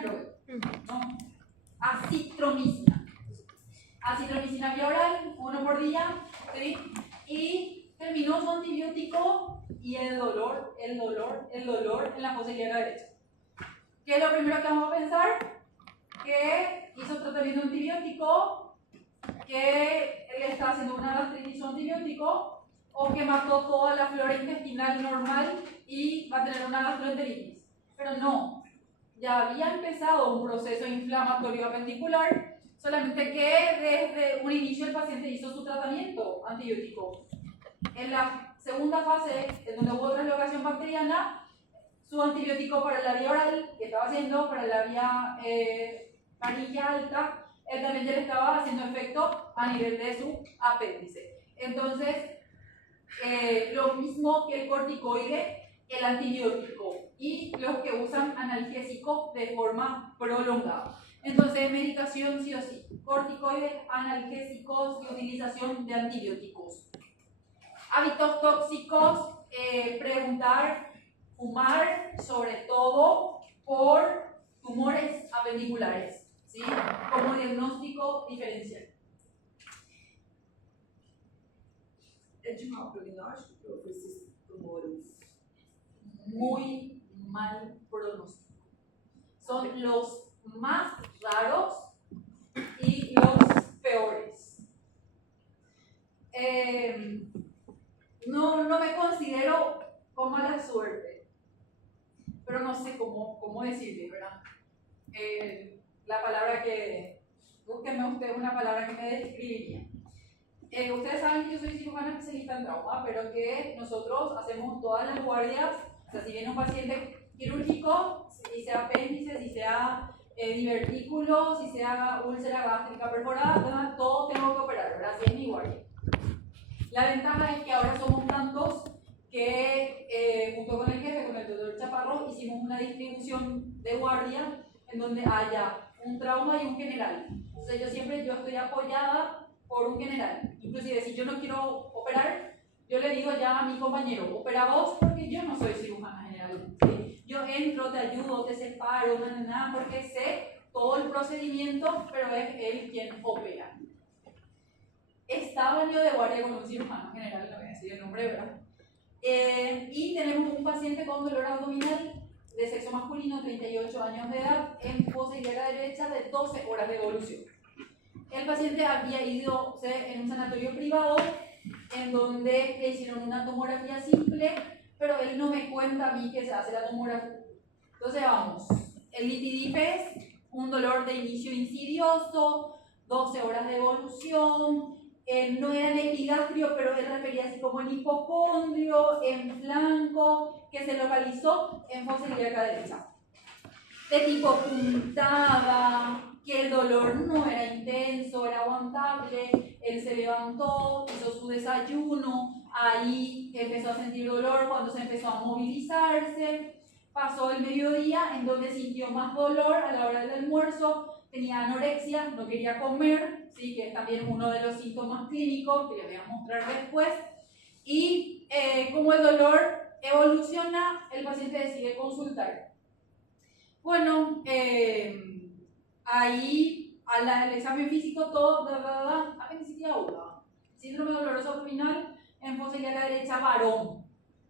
creo que, ¿no? Acitromicina. Acitromicina vía oral, 1 por día, ¿sí? Y terminó su antibiótico y el dolor en la fosa ilíaca derecha. ¿Qué es lo primero que vamos a pensar? Que hizo tratamiento antibiótico, que él está haciendo una gastritis antibiótico, o que mató toda la flora intestinal normal y va a tener una gastroenteritis. Pero no, ya había empezado un proceso inflamatorio apendicular, solamente que desde un inicio el paciente hizo su tratamiento antibiótico. En la segunda fase, en donde hubo translocación bacteriana, su antibiótico para la vía oral, que estaba haciendo para la vía varilla alta, él también ya le estaba haciendo efecto a nivel de su apéndice. Entonces, lo mismo mismo que el corticoide, el antibiótico y los que usan analgésico de forma prolongada. Entonces, medicación sí o sí, corticoides, analgésicos y utilización de antibióticos. Hábitos tóxicos, preguntar, fumar, sobre todo por tumores apendiculares, ¿sí? Como diagnóstico diferencial. É de mau prognóstico, prof, esses tumores? Muy mal pronóstico. Son los más raros y los peores. No me considero con mala suerte, pero no sé cómo decirle, ¿verdad? La palabra que, búsquenme ustedes una palabra que me describiría. Ustedes saben que yo soy cirujana especialista en trauma, pero que nosotros hacemos todas las guardias. O sea, si viene un paciente quirúrgico, si sea apéndice, si sea divertículo, si sea úlcera gástrica perforada, todo tengo que operar, ¿verdad? Así es mi guardia. La ventaja es que ahora somos tantos que junto con el jefe, con el doctor Chaparro, hicimos una distribución de guardia en donde haya un trauma y un general. Entonces yo estoy apoyada por un general. Inclusive si yo no quiero operar, yo le digo ya a mi compañero, opera vos porque yo no soy cirujana general. ¿Sí? Yo entro, te ayudo, te separo, porque sé todo el procedimiento, pero es él quien opera. Estaba yo de guardia con un cirujano general, no voy a decir el nombre, ¿verdad? Y tenemos un paciente con dolor abdominal de sexo masculino, 38 años de edad, en fosa ilíaca derecha de 12 horas de evolución. El paciente había ido en un sanatorio privado en donde le hicieron una tomografía simple, pero él no me cuenta a mí que se hace la tomografía. Entonces vamos, el litidipes, un dolor de inicio insidioso, 12 horas de evolución, no era en epigastrio, pero él refería así como en hipocondrio, en flanco, que se localizó en fosa ilíaca derecha. De tipo puntada, que el dolor no era intenso, era aguantable, él se levantó, hizo su desayuno, ahí empezó a sentir dolor cuando se empezó a movilizarse, pasó el mediodía en donde sintió más dolor a la hora del almuerzo, tenía anorexia, no quería comer, ¿sí? Que es también uno de los síntomas clínicos que les voy a mostrar después, y como el dolor evoluciona, el paciente decide consultar. Bueno, ahí al examen físico todo, apendicitis aguda, síndrome doloroso abdominal en fosa ilíaca derecha, varón.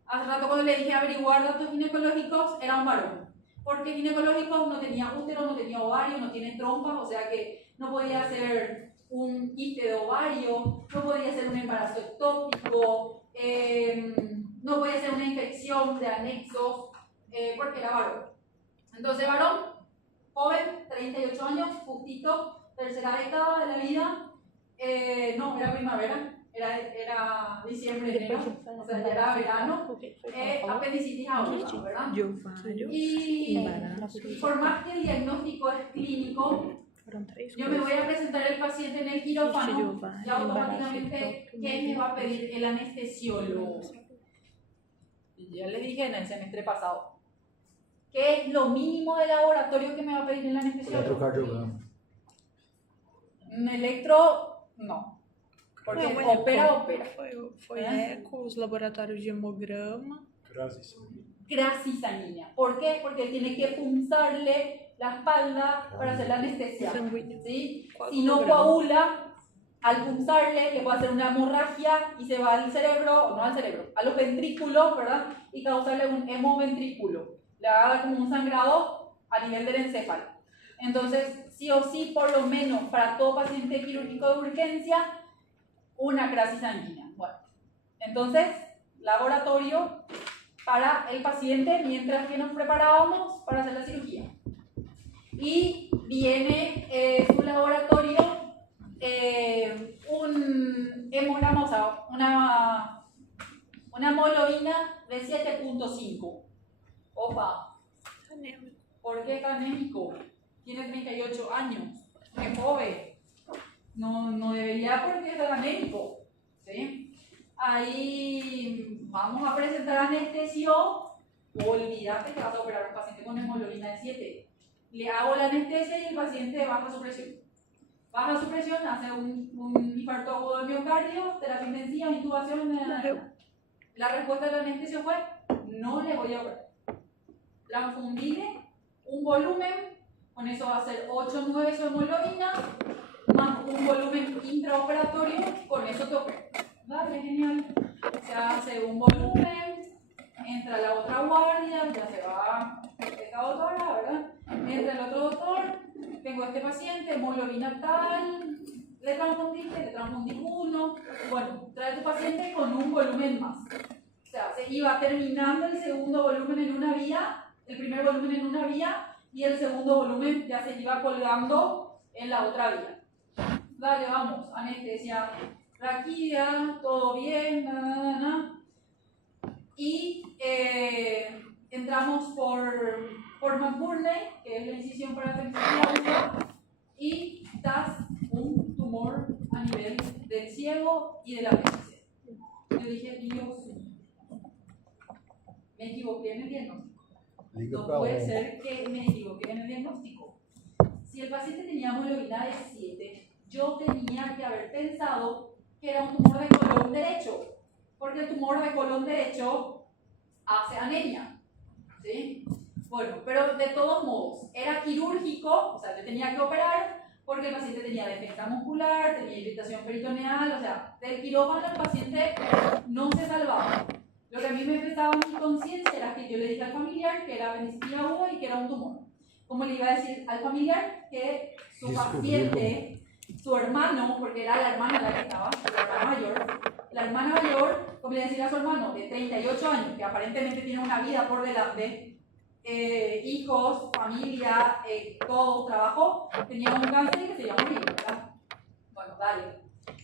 Hace rato cuando le dije averiguar datos ginecológicos, era un varón. Porque ginecológicos no tenía útero, no tenía ovario, no tiene trompa, o sea que no podía ser un quiste de ovario, no podía ser un embarazo ectópico, no podía ser una infección de anexos, porque era varón. Entonces, varón, joven, 38 años, justito, tercera década de la vida, no, era primavera, era diciembre, enero, o sea, ya era verano, apendicitis aguda, ¿verdad? Y por más que el diagnóstico es clínico, yo me voy a presentar el paciente en el quirófano y automáticamente, ¿quién me va a pedir? El anestesiólogo. Ya le dije en el semestre pasado. ¿Qué es lo mínimo de laboratorio que me va a pedir el anestesiólogo? Electrocardiograma. Electro, no. Porque opera. Foi eco, os laboratórios de hemograma. Gracias sanguínea. ¿Por qué? Porque tiene que punzarle la espalda para hacer la anestesia. ¿Sí? Si no coagula, al punzarle le puede hacer una hemorragia y se va al cerebro, no al cerebro, a los ventrículos, ¿verdad? Y causarle un hemoventrículo. Le va a dar como un sangrado a nivel del encéfalo. Entonces, sí o sí, por lo menos para todo paciente quirúrgico de urgencia, una crisis sanguínea. Bueno, entonces, laboratorio para el paciente mientras que nos preparábamos para hacer la cirugía. Y viene su laboratorio, un hemograma, o sea, una hemoglobina de 7.5. Opa, ¿por qué está anémico? Tiene 38 años, es joven. No debería porque está anémico, ¿sí? Ahí vamos a presentar anestesio, olvídate que vas a operar a un paciente con hemoglobina de 7. Le hago la anestesia y el paciente baja su presión. Baja su presión, hace un infarto agudo de miocardio, terapia intensiva, intubación. La respuesta del anestesio fue, no le voy a operar. Transfundirle un volumen, con eso va a ser 8 o 9 su hemoglobina, más un volumen intraoperatorio, con eso te opero. Vale, genial. Se hace un volumen, entra la otra guardia, ya se va esta doctora, ¿verdad? Entra el otro doctor, tengo este paciente, hemoglobina tal, le transfundí uno, bueno, trae tu paciente con un volumen más. O sea, se iba terminando el segundo volumen en una vía, el primer volumen en una vía, y el segundo volumen ya se iba colgando en la otra vía. Dale, vamos, anestesia raquídea, todo bien, y entramos por McBurney, que es la incisión para la y das un tumor a nivel del ciego y de la apéndice. Yo dije, Dios mío, me equivoqué en el diagnóstico. No puede ser que me equivoqué en el diagnóstico. Si el paciente tenía hemoglobina de 7, yo tenía que haber pensado que era un tumor de colon derecho, porque el tumor de colon derecho hace anemia, ¿sí? Bueno, pero de todos modos, era quirúrgico, o sea, yo tenía que operar porque el paciente tenía defecta muscular, tenía irritación peritoneal, o sea, del quirófano el paciente no se salvaba. Lo que a mí me prestaba mi conciencia era que yo le dije al familiar que era apendicitis aguda y que era un tumor. ¿Cómo le iba a decir al familiar que su paciente, su hermano, porque era la hermana la que estaba, la hermana mayor, como le iba a decir a su hermano de 38 años, que aparentemente tiene una vida por delante, hijos, familia, todo trabajo, tenía un cáncer y que se iba a morir, ¿verdad? Bueno, dale,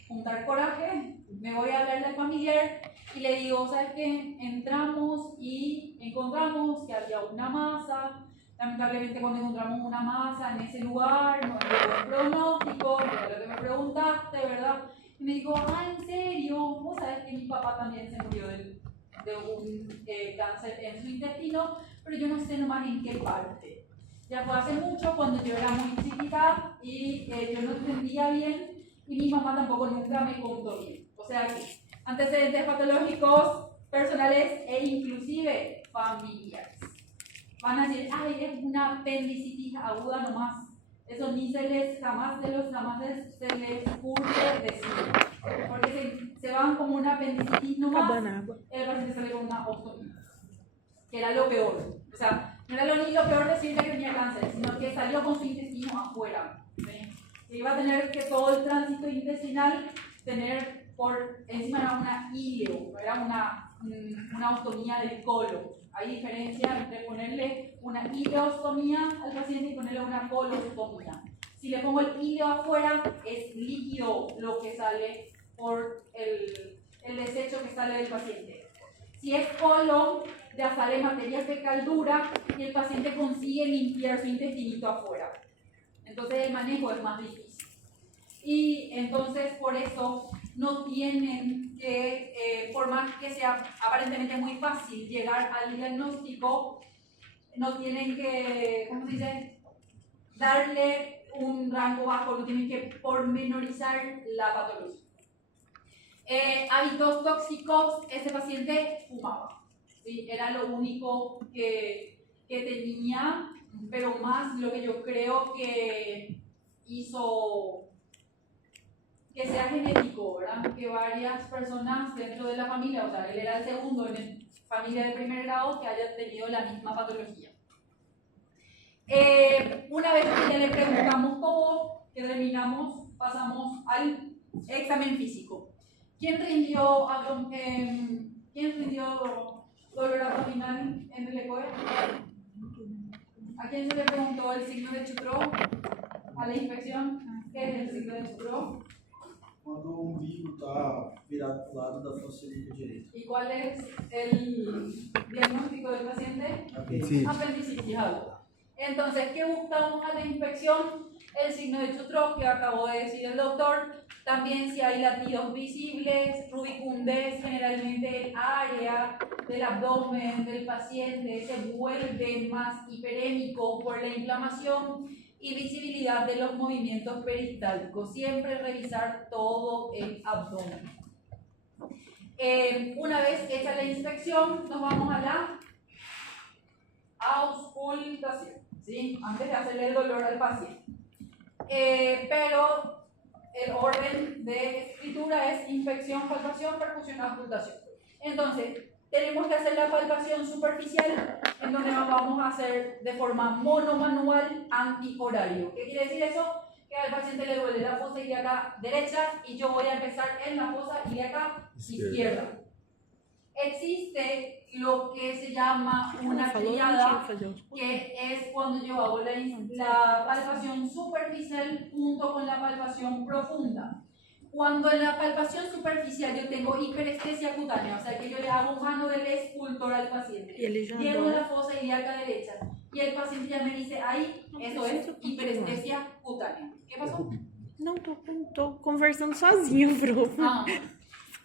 juntar coraje, me voy a hablarle al familiar y le digo, ¿sabes qué? Entramos y encontramos que había una masa. Lamentablemente cuando encontramos una masa en ese lugar, no había buen pronóstico, era lo que me preguntaste, ¿verdad? Y me dijo, ¿en serio? Vos sabés que mi papá también se murió de un cáncer en su intestino, pero yo no sé nomás en qué parte. Ya fue hace mucho, cuando yo era muy chiquita y yo no entendía bien y mi mamá tampoco nunca me contó bien. O sea que antecedentes patológicos personales e inclusive familiares. Van a decir, ay, es una apendicitis aguda nomás. Eso ni se les jamás se les ocurre decir. Porque se van como una apendicitis nomás, el paciente sale con una ostomía, que era lo peor. O sea, no era ni lo peor decirle que tenía cáncer, sino que salió con su intestino afuera. ¿Sí? Que iba a tener que todo el tránsito intestinal tener por encima era una ileo, era una ostomía del colon. Hay diferencia entre ponerle una ileostomía al paciente y ponerle una colostomía. Si le pongo el ileo afuera, es líquido lo que sale por el desecho que sale del paciente. Si es colon, ya sale materia fecal dura y el paciente consigue limpiar su intestinito afuera. Entonces el manejo es más difícil. Y entonces por eso no tienen que, por más que sea aparentemente muy fácil llegar al diagnóstico, no tienen que, ¿cómo se dice?, darle un rango bajo, no tienen que pormenorizar la patología. Hábitos tóxicos, ese paciente fumaba, ¿sí? Era lo único que tenía, pero más lo que yo creo que hizo que sea genético, ¿verdad? Que varias personas dentro de la familia, o sea, él era el segundo en familia de primer grado que haya tenido la misma patología. Una vez que ya le preguntamos todo, que terminamos, pasamos al examen físico. ¿Quién rindió dolor abdominal en el ECOE? ¿A quién se le preguntó el signo de Chutro? ¿A la infección? ¿Qué es el signo de Chutro? Quando o umbigo está virado para o lado da fossa ilíaca direita. ¿Y cuál es el diagnóstico del paciente? Sí. Apendicitis aguda. Entonces, ¿qué buscamos a la infección? El signo de Chutro, que acabó de decir el doctor. También si hay latidos visibles, rubicundez, generalmente el área del abdomen del paciente se vuelve más hiperémico por la inflamación y visibilidad de los movimientos peristálticos. Siempre revisar todo el abdomen. Una vez hecha la inspección, nos vamos a la auscultación, ¿sí? Antes de hacerle el dolor al paciente. Pero el orden de escritura es inspección, palpación, percusión, auscultación. Entonces, tenemos que hacer la palpación superficial, en donde vamos a hacer de forma monomanual antihorario. ¿Qué quiere decir eso? Que al paciente le duele la fosa ilíaca derecha y yo voy a empezar en la fosa ilíaca izquierda. Existe lo que se llama una triada, que es cuando yo hago la palpación superficial junto con la palpación profunda. Cuando en la palpación superficial yo tengo hiperestesia cutánea, o sea que yo le hago mano del escultor al paciente, llego a la fosa ilíaca derecha y el paciente ya me dice, ahí, eso es hiperestesia cutánea. ¿Qué pasó? Não, tô conversando sozinha, bro. Ah,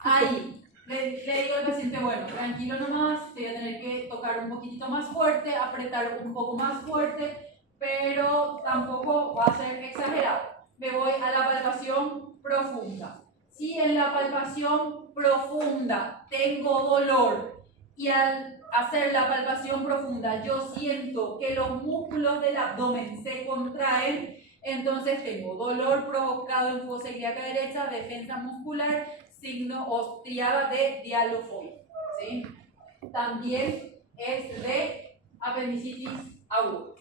ahí. Le digo al paciente, bueno, tranquilo nomás, te voy a tener que tocar un poquitito más fuerte, apretar un poco más fuerte, pero tampoco va a ser exagerado. Me voy a la palpación profunda. Si en la palpación profunda tengo dolor y al hacer la palpación profunda yo siento que los músculos del abdomen se contraen, entonces tengo dolor provocado en fosa ilíaca derecha, defensa muscular, signo o triada de dialofoide, ¿sí? También es de apendicitis aguda.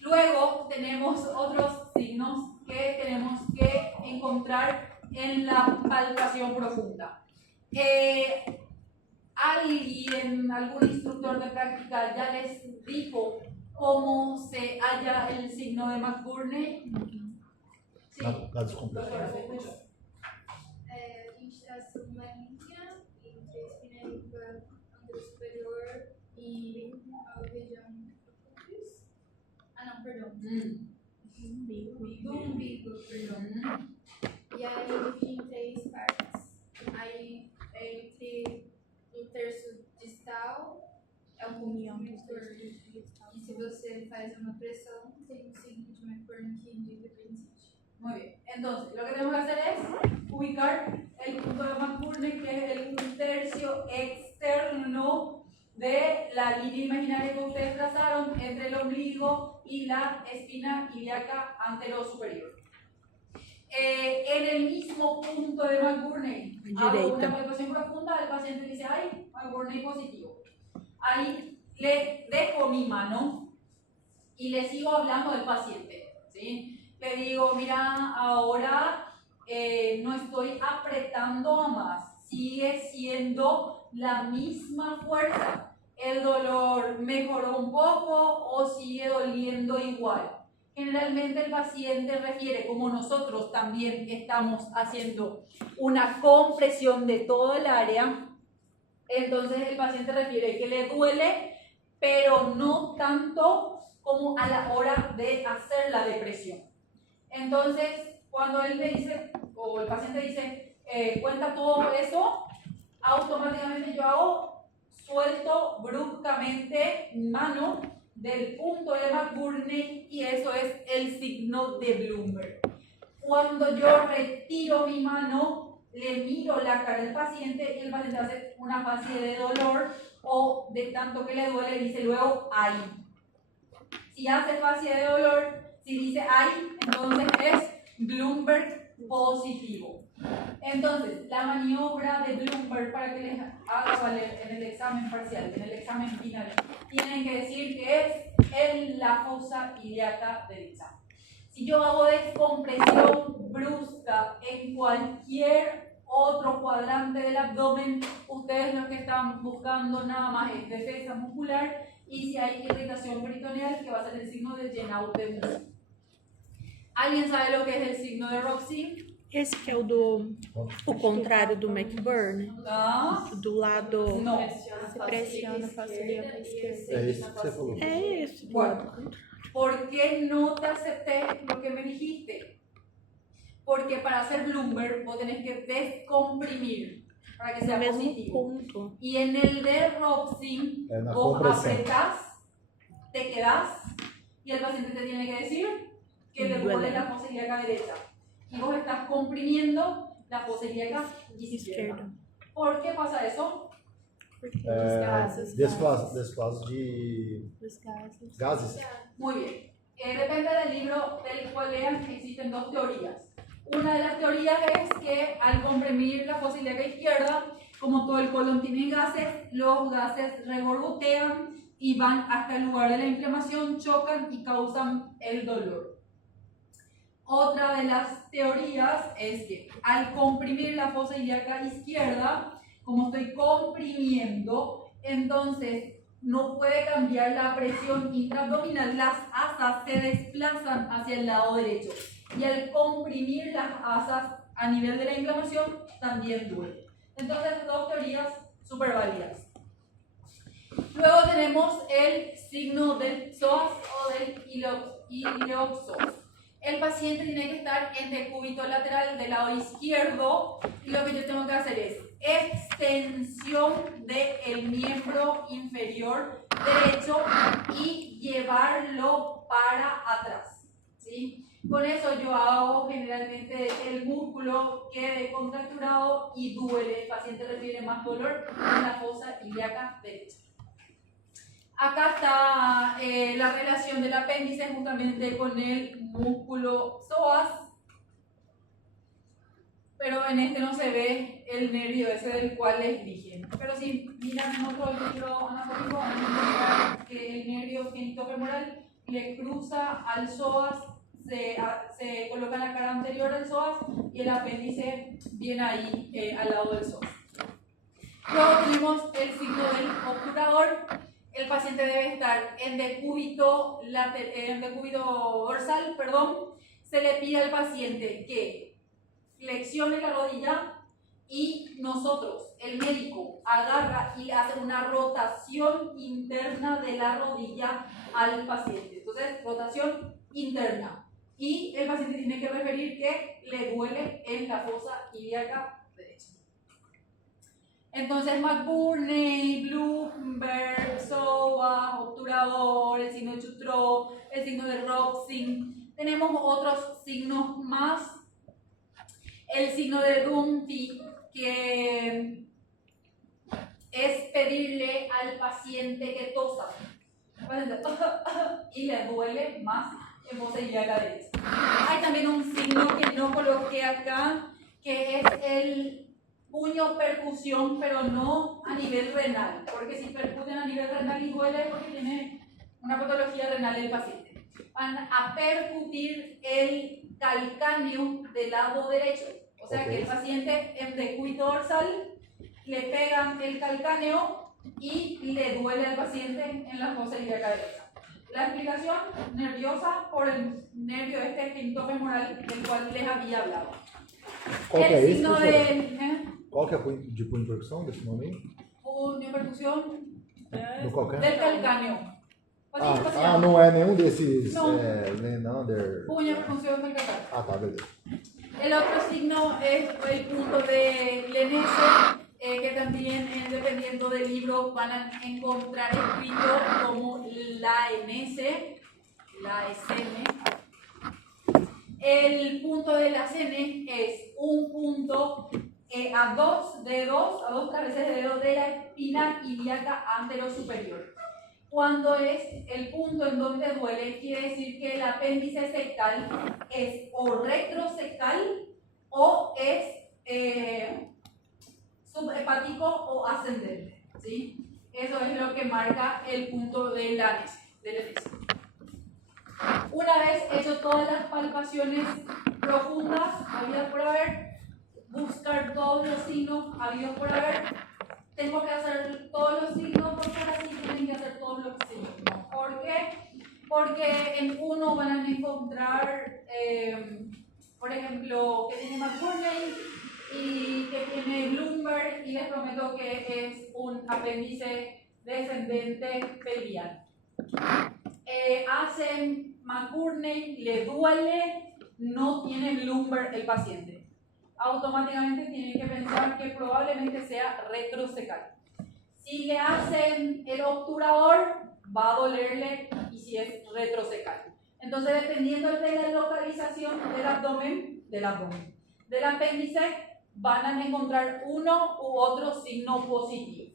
Luego tenemos otros signos que tenemos que encontrar en la palpación profunda. Algún instructor de práctica ya les dijo cómo se halla el signo de McBurney. Sí, La descompressão. doctora, ¿se escucha? A gente traça uma linha entre a espina límbica anterior superior e a região do pubis. Ah, não, perdão. Do umbigo, perdão. E aí divide em 3 partes. Aí entre o terço distal é um pouquinho menor. E se você faz uma pressão, tem um signo de McBurney que indica apendicite. Muy bien, entonces lo que tenemos que hacer es ubicar el punto de McBurney, que es el tercio externo de la línea imaginaria que ustedes trazaron entre el ombligo y la espina ilíaca anterosuperior. En el mismo punto de McBurney, hago una palpación profunda, el paciente dice, ay, McBurney positivo. Ahí le dejo mi mano y le sigo hablando del paciente, ¿sí? Le digo, mira, ahora no estoy apretando a más, sigue siendo la misma fuerza. ¿El dolor mejoró un poco o sigue doliendo igual? Generalmente el paciente refiere, como nosotros también estamos haciendo una compresión de todo el área, entonces el paciente refiere que le duele, pero no tanto como a la hora de hacer la depresión. Entonces, cuando él me dice, o el paciente dice, cuenta todo eso, automáticamente yo hago, suelto bruscamente mano del punto de McBurney y eso es el signo de Bloomberg. Cuando yo retiro mi mano, le miro la cara al paciente y el paciente hace una fase de dolor o de tanto que le duele, dice luego ahí. Si hace fase de dolor, si dice ahí, entonces es Bloomberg positivo. Entonces, la maniobra de Bloomberg para que les haga valer en el examen parcial, en el examen final, tienen que decir que es en la fosa ilíaca derecha. Si yo hago descompresión brusca en cualquier otro cuadrante del abdomen, ustedes lo que están buscando nada más es defensa muscular y si hay irritación peritoneal, que va a ser el signo de Jennaut de Musso. ¿Alguien sabe lo que es el signo de Roxy? Esse que é o contrário do McBurney. Ah, Do lado. no. Se pressiona a face ilíaca esquerda. É isso que você falou. É isso. Bueno, ¿por qué no te acepté lo que me dijiste? Porque para hacer Bloomberg vos tenés que descomprimir. para que No sea mesmo positivo. ponto. Y en el de Robson, Es una vos compresión. apretás, te quedás y el paciente te tiene que decir que le duele la fosa ilíaca derecha. Y vos estás comprimiendo la fosa ilíaca izquierda. Izquierda. ¿Por qué pasa eso? Porque os É, gases. desfase de Os gases. gases. Muy bien. Depende del libro del cual lean, existen dos teorías. Una de las teorías es que al comprimir la fosa ilíaca izquierda, como todo el colon tiene gases, los gases reborbotean y van hasta el lugar de la inflamación, chocan y causan el dolor. Otra de las teorías es que al comprimir la fosa ilíaca izquierda, como estoy comprimiendo, entonces no puede cambiar la presión intraabdominal, las asas se desplazan hacia el lado derecho. Y al comprimir las asas a nivel de la inflamación, también duele. Entonces, dos teorías súper válidas. Luego tenemos el signo del psoas o del iliopsoas. El paciente tiene que estar en decúbito lateral del lado izquierdo y lo que yo tengo que hacer es extensión del miembro inferior derecho y llevarlo para atrás, ¿sí? Con eso yo hago generalmente el músculo quede contracturado y duele. El paciente refiere más dolor en la fosa ilíaca derecha. Acá está la relación del apéndice justamente con el músculo psoas, pero en este no se ve el nervio ese del cual les dije. Pero si miran en otro libro anatómico, van a encontrar que el nervio genitofemoral le cruza al psoas, se coloca en la cara anterior del psoas y el apéndice viene ahí al lado del psoas. Luego tenemos el signo del obturador. El paciente debe estar en decúbito dorsal, Se le pide al paciente que flexione la rodilla y nosotros, el médico, agarra y hace una rotación interna de la rodilla al paciente. Entonces, rotación interna. Y el paciente tiene que referir que le duele en la fosa ilíaca derecha. Entonces, McBurney, Bloomberg, Psoas, obturador, el signo de Chutreau, el signo de Robson. Tenemos otros signos más. El signo de Dumty, que es pedirle al paciente que tosa. Y le duele más en fosa ilíaca derecha. Hay también un signo que no coloqué acá, que es el puño percusión, pero no a nivel renal, porque si percuten a nivel renal y duele porque tiene una patología renal del paciente. Van a percutir el calcáneo del lado derecho, o sea que el paciente en decúbito dorsal le pegan el calcáneo y le duele al paciente en la fosa ilíaca derecha. La explicación nerviosa por el nervio genitofemoral del cual les había hablado. Qual que é esse, signo professora? Qual que é de punho de percussão desse nome aí? Puño percusión Do qualquer? del calcáneo. Não é nenhum desses Não. Lenander. Puño percusión del calcáneo. Tá, beleza. El otro signo es el punto de Lenese, que también, dependiendo del libro, van a encontrar escrito como la NS, la SN. El punto de la SN es un punto a dos cabezas de dedo de la espina ilíaca anterosuperior. Cuando es el punto en donde duele, quiere decir que el apéndice sectal es o retrosectal o es subhepático o ascendente, ¿sí? Eso es lo que marca el punto del anese, del anese. Una vez hecho todas las palpaciones profundas habidas por haber, buscar todos los signos habidos por haber. Tengo que hacer todos los signos, porque así tienen que hacer todos los signos. ¿Por qué? Porque en uno van a encontrar, por ejemplo, que tiene McBurney y que tiene Bloomberg, y les prometo que es un apéndice descendente pelviano. Hacen McBurney, le duele, no tiene Bloomberg el paciente. automáticamente tienen que pensar que probablemente sea retrocecal. Si le hacen el obturador, va a dolerle y si es retrocecal. Entonces, dependiendo de la localización del apéndice, van a encontrar uno u otro signo positivo.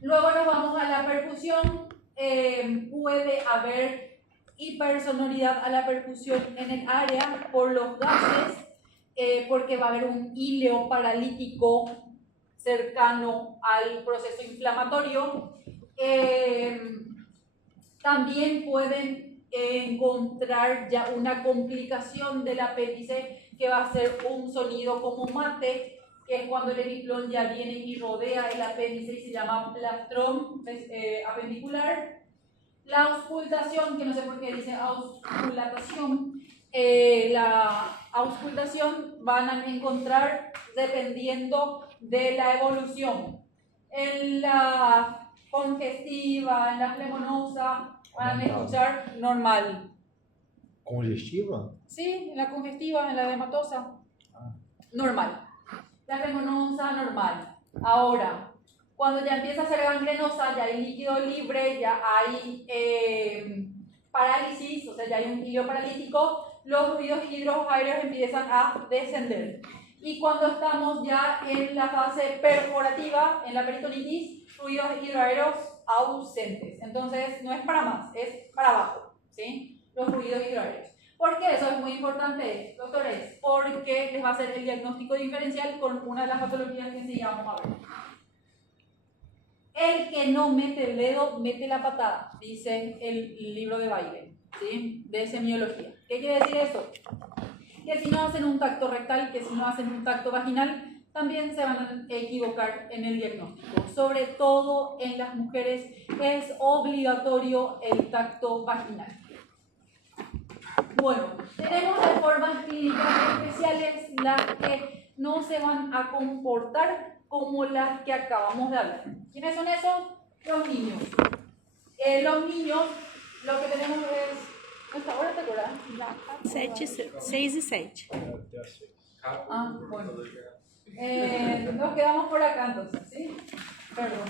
Luego nos vamos a la percusión. Puede haber hipersonoridad a la percusión en el área por los gases, porque va a haber un híleo paralítico cercano al proceso inflamatorio. También pueden encontrar ya una complicación del apéndice que va a ser un sonido como mate, que es cuando el eriplón ya viene y rodea el apéndice y se llama plastrón apendicular. La auscultación, que no sé por qué dice auscultación, la auscultación van a encontrar dependiendo de la evolución. En la congestiva, en la flemonosa, van a escuchar normal. Congestiva? Sí, en la congestiva, en la edematosa, normal. La flemonosa, normal. Ahora, cuando ya empieza a ser gangrenosa, ya hay líquido libre, ya hay parálisis, o sea, ya hay un hilo paralítico, los ruidos hidroaéreos empiezan a descender. Y cuando estamos ya en la fase perforativa, en la peritonitis, ruidos hidroaéreos ausentes. Entonces, no es para más, es para abajo, ¿sí? Los ruidos hidroaéreos. ¿Por qué eso es muy importante, doctores? Porque les va a hacer el diagnóstico diferencial con una de las patologías que enseguida vamos a ver. El que no mete el dedo, mete la patada, dice el libro de baile, ¿sí? De semiología. ¿Qué quiere decir eso? Que si no hacen un tacto rectal, que si no hacen un tacto vaginal, también se van a equivocar en el diagnóstico. Sobre todo en las mujeres es obligatorio el tacto vaginal. Bueno, tenemos las formas clínicas especiales, las que no se van a comportar como las que acabamos de hablar. ¿Quiénes son esos? Los niños. Los niños, lo que tenemos es... ¿Hasta ahora te acuerdas? 6 y 7. Ah, bueno. Nos quedamos por acá entonces, ¿sí? Perdón.